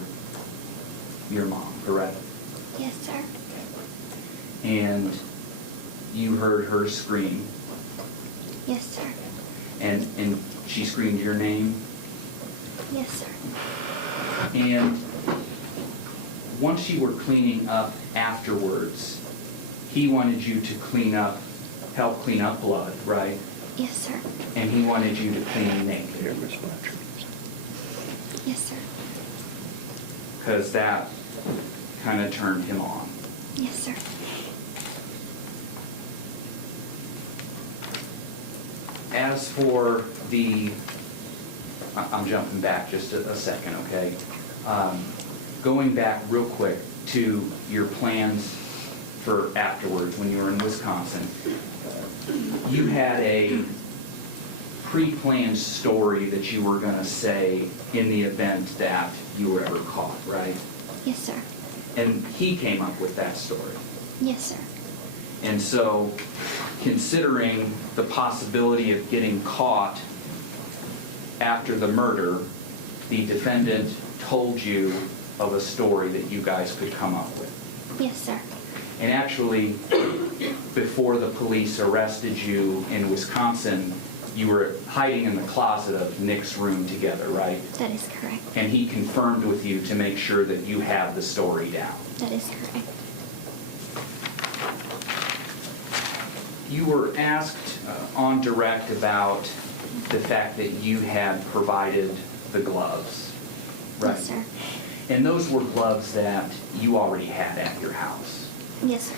your mom, correct? Yes, sir. And you heard her scream, Yes, sir. and she screamed your name. Yes, sir. And once you were cleaning up afterwards, he wanted you to help clean up blood, right? Yes, sir. And he wanted you to clean naked, Here, Miss Blanchard. Yes, sir. because that kind of turned him on. Yes, sir. As for I'm jumping back just a second, okay? Going back real quick to your plans for afterwards when you were in Wisconsin, you had a pre-planned story that you were going to say in the event that you were ever caught, right? Yes, sir. And he came up with that story. Yes, sir. And so, considering the possibility of getting caught after the murder, the defendant told you of a story that you guys could come up with. Yes, sir. And actually, before the police arrested you in Wisconsin, you were hiding in the closet of Nick's room together, right? That is correct. And he confirmed with you to make sure that you have the story down. That is correct. You were asked on direct about the fact that you had provided the gloves, right? Yes, sir. And those were gloves that you already had at your house. Yes, sir.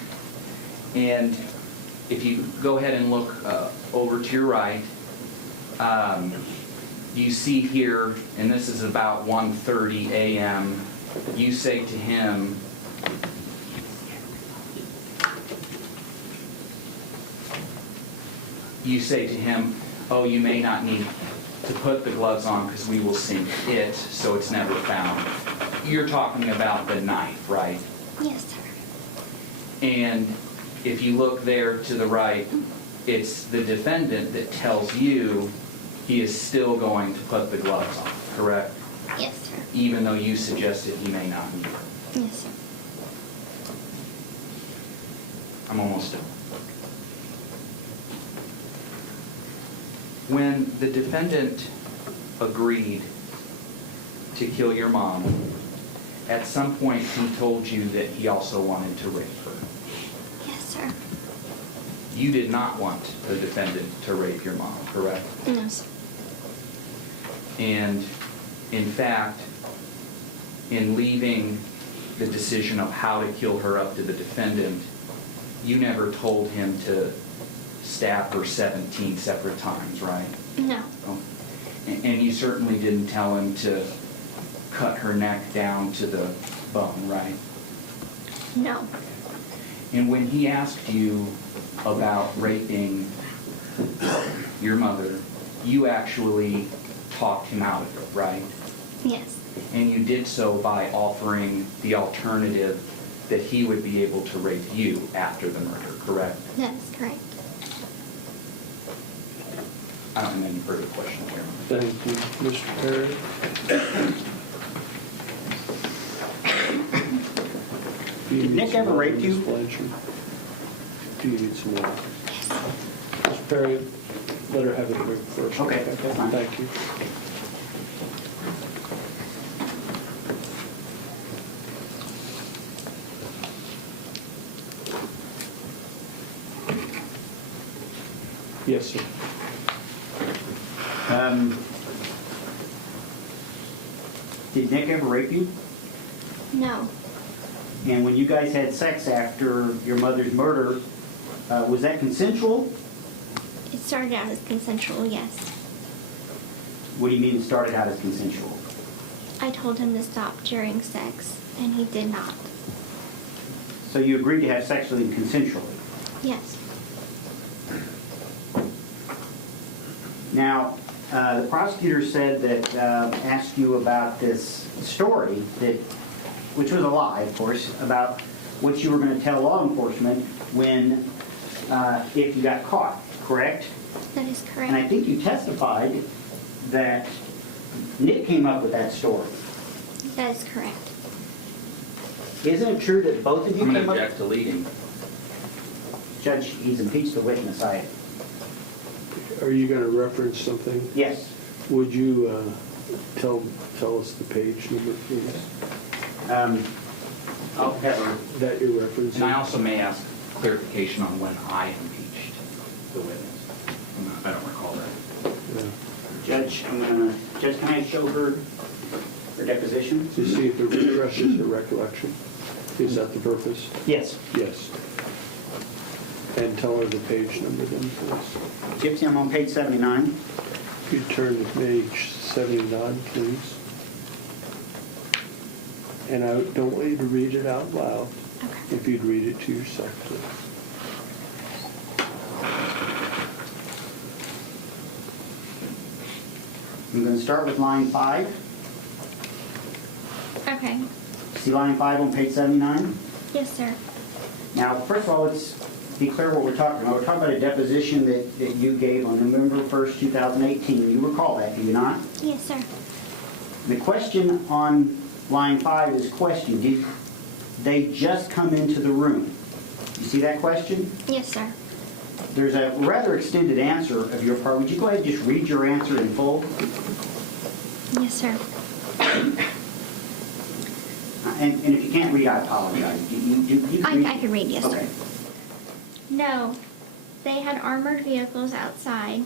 And if you go ahead and look over to your right, you see here, and this is about 1:30 a.m., you say to him, "Oh, you may not need to put the gloves on because we will sink it so it's never found." You're talking about the knife, right? Yes, sir. And if you look there to the right, it's the defendant that tells you he is still going to put the gloves on, correct? Yes, sir. Even though you suggested he may not need it. Yes, sir. I'm almost done. When the defendant agreed to kill your mom, at some point he told you that he also wanted to rape her. Yes, sir. You did not want the defendant to rape your mom, correct? No, sir. And in fact, in leaving the decision of how to kill her up to the defendant, you never told him to stab her 17 separate times, right? No. Oh. And you certainly didn't tell him to cut her neck down to the bone, right? No. And when he asked you about raping your mother, you actually talked him out of it, right? Yes. And you did so by offering the alternative that he would be able to rape you after the murder, correct? That is correct. I don't have any further questions here. Thank you, Mr. Perry. Do you Did need Nick some ever water, rape you? Ms. Blanchard? Do you need some water? Mr. Perry, let her have a drink first. Okay, that's fine. Thank you. Yes, sir. Did Nick ever rape you? No. And when you guys had sex after your mother's murder, was that consensual? It started out as consensual, yes. What do you mean it started out as consensual? I told him to stop during sex, and he did not. So you agreed to have sex with him consensually? Yes. Now, the prosecutor said that, asked you about this story that, which was a lie, of course, about what you were going to tell law enforcement when, if you got caught, correct? That is correct. And I think you testified that Nick came up with that story. That is correct. Isn't it true that both of you I'm going came to up? object to leading. Judge, he's impeached the witness. Are you going to reference something? Yes. Would you tell us the page number, please, I'll have her. that you're referencing? And I also may ask clarification on when I impeached the witness. I don't recall that. Yeah. Judge, Judge, can I show her her deposition? To see if it refreshes her recollection. Is that the purpose? Yes. Yes. And tell her the page number then, please. Gypsy, I'm on page 79. If you turn to page 79, please. And I don't want you to read it out loud. Okay. If you'd read it to yourself, please. I'm going to start with line 5. Okay. See line 5 on page 79? Yes, sir. Now, first of all, let's be clear what we're talking about. We're talking about a deposition that you gave on November 1st, 2018. You recall that, do you not? Yes, sir. The question on line 5 is question. Did they just come into the room? You see that question? Yes, sir. There's a rather extended answer of your part. Would you go ahead and just read your answer in full? Yes, sir. And if you can't read, I apologize. You can read. I can read, yes, Okay. sir. No. They had armored vehicles outside.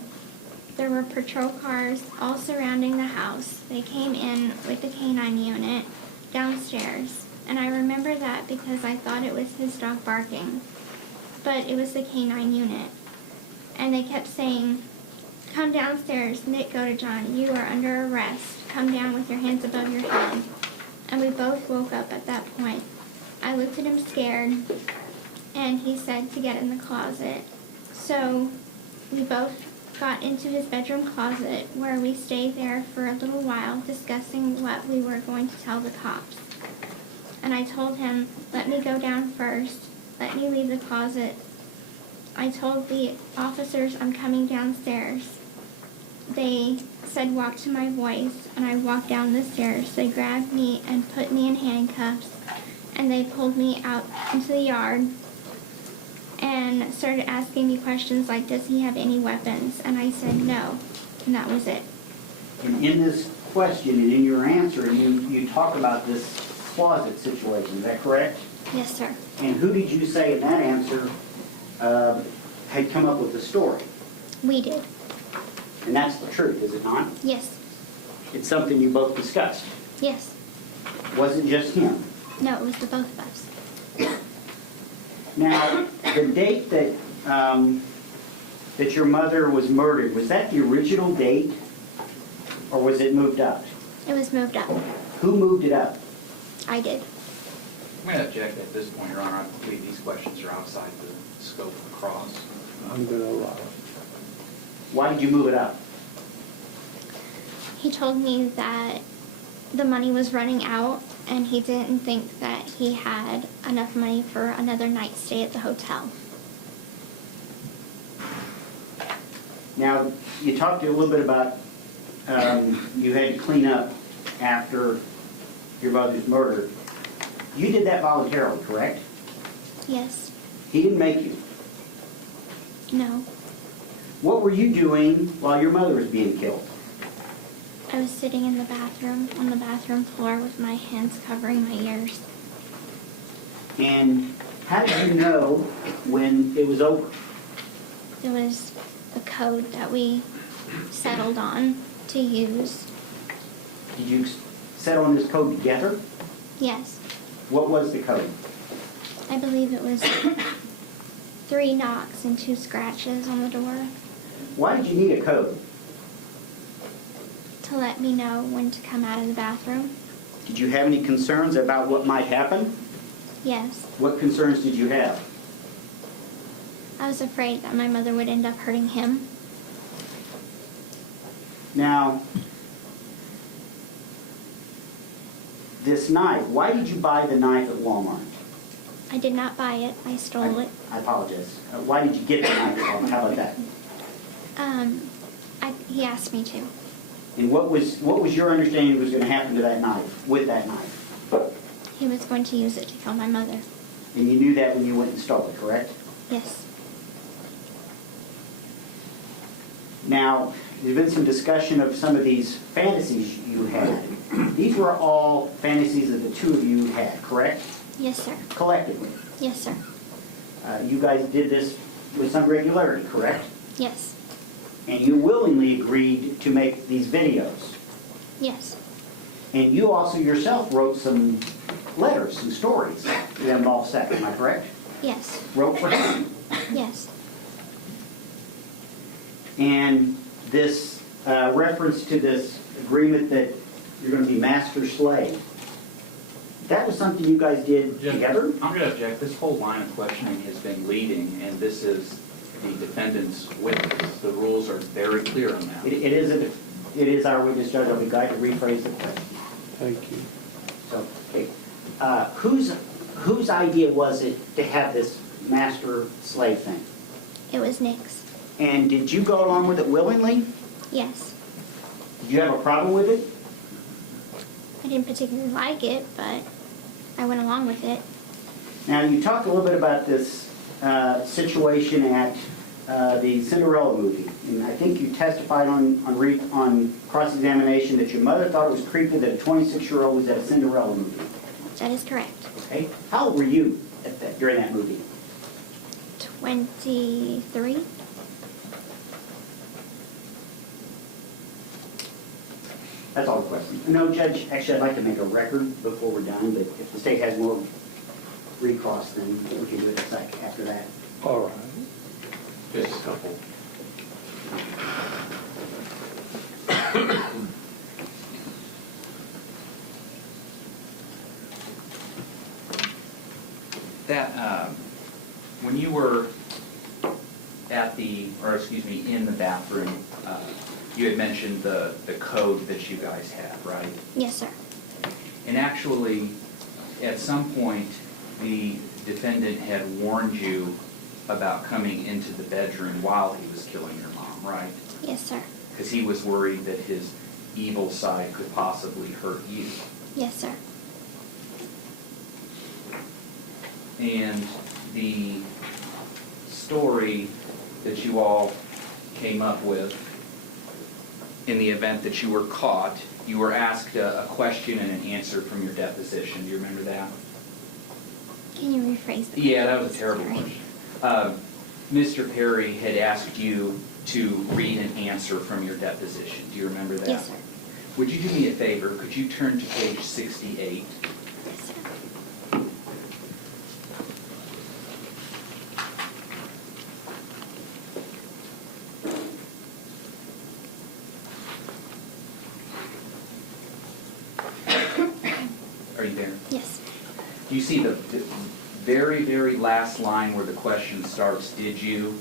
There were patrol cars all surrounding the house. They came in with the canine unit downstairs. And I remember that because I thought it was his dog barking. But it was the canine unit. And they kept saying, "Come downstairs, Nick Godejohn, you are under arrest. Come down with your hands above your head." And we both woke up at that point. I looked at him scared, and he said to get in the closet. So we both got into his bedroom closet, where we stayed there for a little while discussing what we were going to tell the cops. And I told him, "Let me go down first. Let me leave the closet." I told the officers I'm coming downstairs. They said walk to my voice, and I walked down the stairs. They grabbed me and put me in handcuffs, and they pulled me out into the yard and started asking me questions like, "Does he have any weapons?" And I said no, and that was it. And in this question and in your answer, you talk about this closet situation. Is that correct? Yes, sir. And who did you say in that answer had come up with the story? We did. And that's the truth, is it not? Yes. It's something you both discussed. Yes. Wasn't just him. No, it was the both of us. Now, the date that that your mother was murdered, was that the original date, or was it moved up? It was moved up. Who moved it up? I did. I'm going to object at this point, Your Honor. I believe these questions are outside the scope of the cross. I'm going to allow it. Why did you move it up? He told me that the money was running out and he didn't think that he had enough money for another night stay at the hotel. Now, you talked a little bit about you had to clean up after your mother's murder. You did that voluntarily, correct? Yes. He didn't make you. No. What were you doing while your mother was being killed? I was sitting in the bathroom, on the bathroom floor with my hands covering my ears. And how did you know when it was over? It was a code that we settled on to use. Did you settle on this code together? Yes. What was the code? I believe it was 3 knocks and 2 scratches on the door Why did you need a code? to let me know when to come out of the bathroom. Did you have any concerns about what might happen? Yes. What concerns did you have? I was afraid that my mother would end up hurting him. Now, this knife, why did you buy the knife at Walmart? I did not buy it. I stole it. I apologize. Why did you get the knife at Walmart? How about that? He asked me to. And what was your understanding was going to happen to that knife, with that knife? He was going to use it to kill my mother. And you knew that when you went and stole it, correct? Yes. Now, there's been some discussion of some of these fantasies you had. These were all fantasies that the two of you had, correct? Yes, sir. Collectively. Yes, sir. You guys did this with some regularity, correct? Yes. And you willingly agreed to make these videos. Yes. And you also yourself wrote some letters, some stories that involve sex, am I correct? Yes. Wrote for him. Yes. And this reference to this agreement that you're going to be master-slave, that was something you guys did together? I'm going to object. This whole line of questioning has been leading, and this is the defendant's witness. The rules are very clear on that. It is our witness, Judge. I'll be glad to rephrase the question. Thank you. So, okay. Whose idea was it to have this master-slave thing? It was Nick's. And did you go along with it willingly? Yes. Did you have a problem with it? I didn't particularly like it, but I went along with it. Now, you talked a little bit about this situation at the Cinderella movie. And I think you testified on cross-examination that your mother thought it was creepy that a 26-year-old was at a Cinderella movie. That is correct. Okay. How old were you during that movie? 23. That's all the questions. No, Judge, actually, I'd like to make a record before we're done, but if the state has more recross, then we can do it after that. All right. Just a couple. That, when you were in the bathroom, you had mentioned the code that you guys had, right? Yes, sir. And actually, at some point, the defendant had warned you about coming into the bedroom while he was killing your mom, right? Yes, sir. Because he was worried that his evil side could possibly hurt you. Yes, sir. And the story that you all came up with, in the event that you were caught, you were asked a question and an answer from your deposition. Do you remember that? Can you rephrase the Yeah, that was a terrible Sorry. question. Mr. Perry had asked you to read an answer from your deposition. Do you remember that? Yes, sir. Would you do me a favor? Could you turn to page 68? Yes, sir. Are you there? Yes. Do you see the very, very last line where the question starts, did you?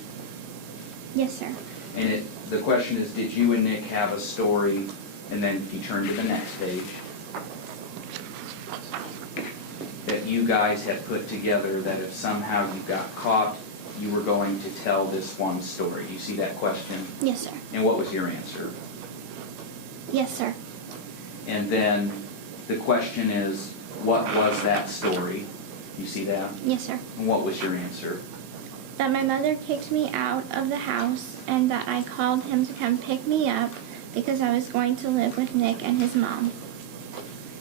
Yes, sir. And the question is, did you and Nick have a story And then if you turn to the next page, that you guys had put together that if somehow you got caught, you were going to tell this one story. You see that question? Yes, sir. And what was your answer? Yes, sir. And then the question is, what was that story? You see that? Yes, sir. And what was your answer? That my mother kicked me out of the house and that I called him to come pick me up because I was going to live with Nick and his mom.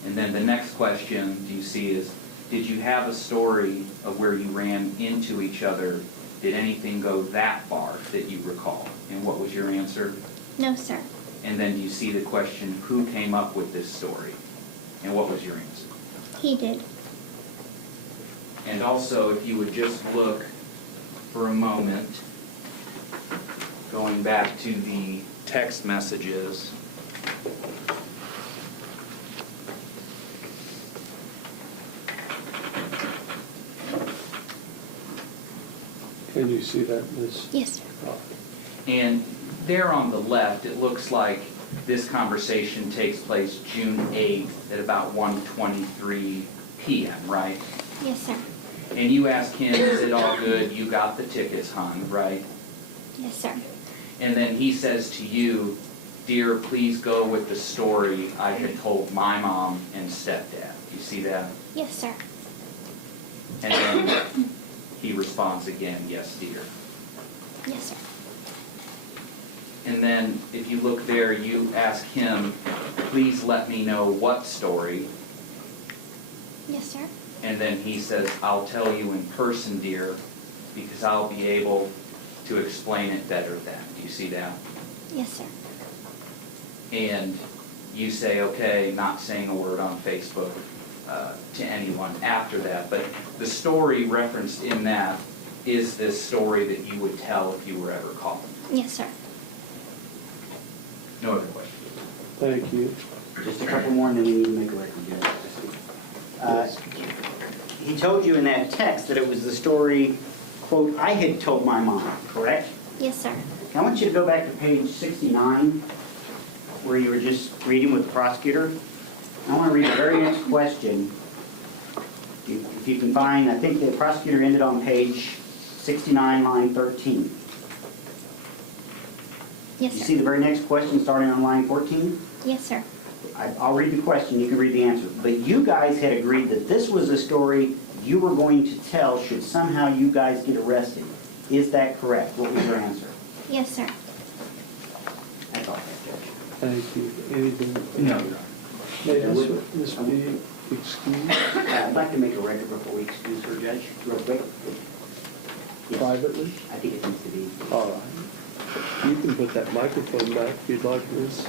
And then the next question you see is, did you have a story of where you ran into each other? Did anything go that far that you recall? And what was your answer? No, sir. And then you see the question, who came up with this story? And what was your answer? He did. And also, if you would just look for a moment, going back to the text messages. Can you see that, Ms.? Yes, sir. And there on the left, it looks like this conversation takes place June 8th at about 1:23 p.m., right? Yes, sir. And you ask him, is it all good? You got the tickets hung, right? Yes, sir. And then he says to you, dear, please go with the story I had told my mom and stepdad. You see that? Yes, sir. And then he responds again, yes, dear. Yes, sir. And then if you look there, you ask him, please let me know what story. Yes, sir. And then he says, I'll tell you in person, dear, because I'll be able to explain it better then. Do you see that? Yes, sir. And you say, okay, not saying a word on Facebook to anyone after that. But the story referenced in that is this story that you would tell if you were ever caught. Yes, sir. No other questions? Thank you. Just a couple more and then we need to make a record. He told you in that text that it was the story, quote, I had told my mom, correct? Yes, sir. Now, I want you to go back to page 69, where you were just reading with the prosecutor. I want to read the very next question. If you can find, I think the prosecutor ended on page 69, line 13. Yes, You sir. see the very next question starting on line 14? Yes, sir. I'll read the question, you can read the answer. But you guys had agreed that this was a story you were going to tell should somehow you guys get arrested. Is that correct? What was your answer? Yes, sir. That's all, Judge. Thank you. Anything? No, Your Honor. May Ms. B excused I'd like to make a record before we excuse her, Judge, real quick. Yes. privately? I think it needs to be. All right. You can put that microphone back if you'd like, Ms.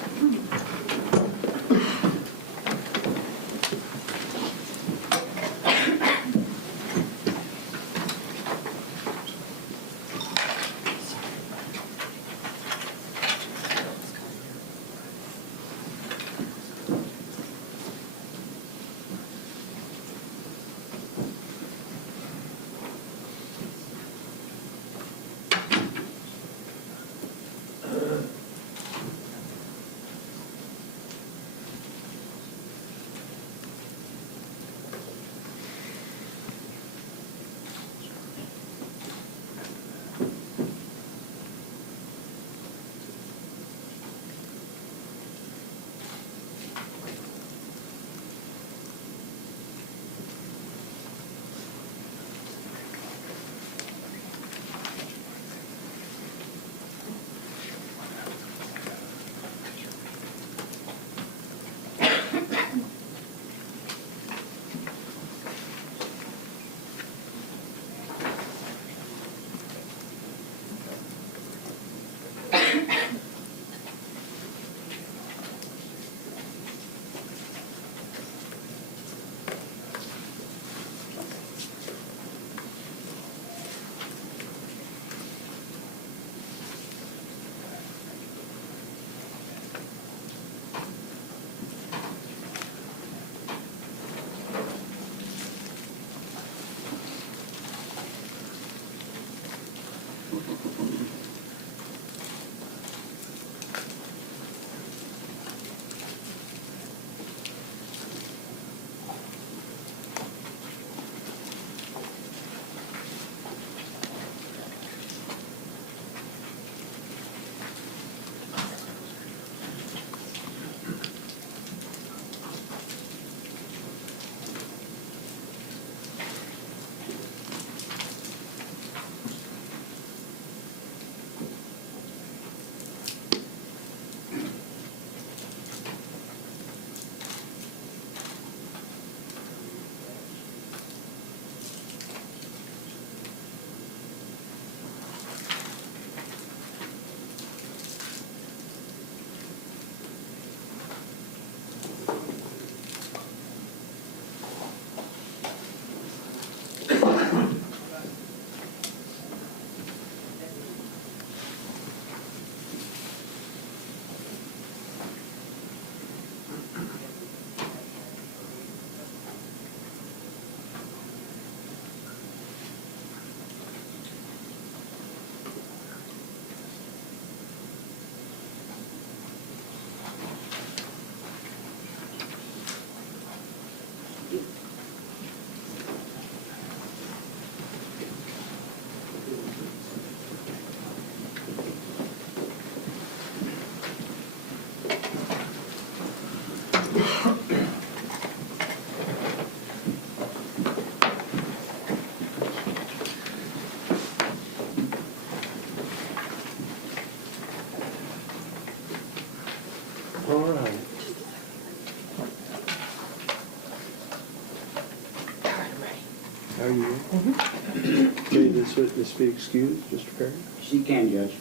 May this witness be excused, Mr. Perry? She can, Judge.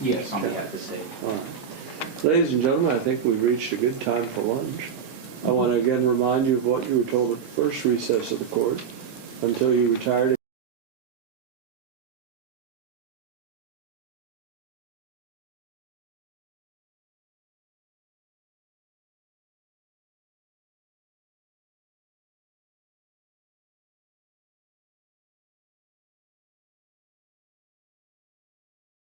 Yes, on behalf of the state. All right. Ladies and gentlemen, I think we've reached a good time for lunch. I want to again remind you of what you were told at the first recess of the court. Until you retired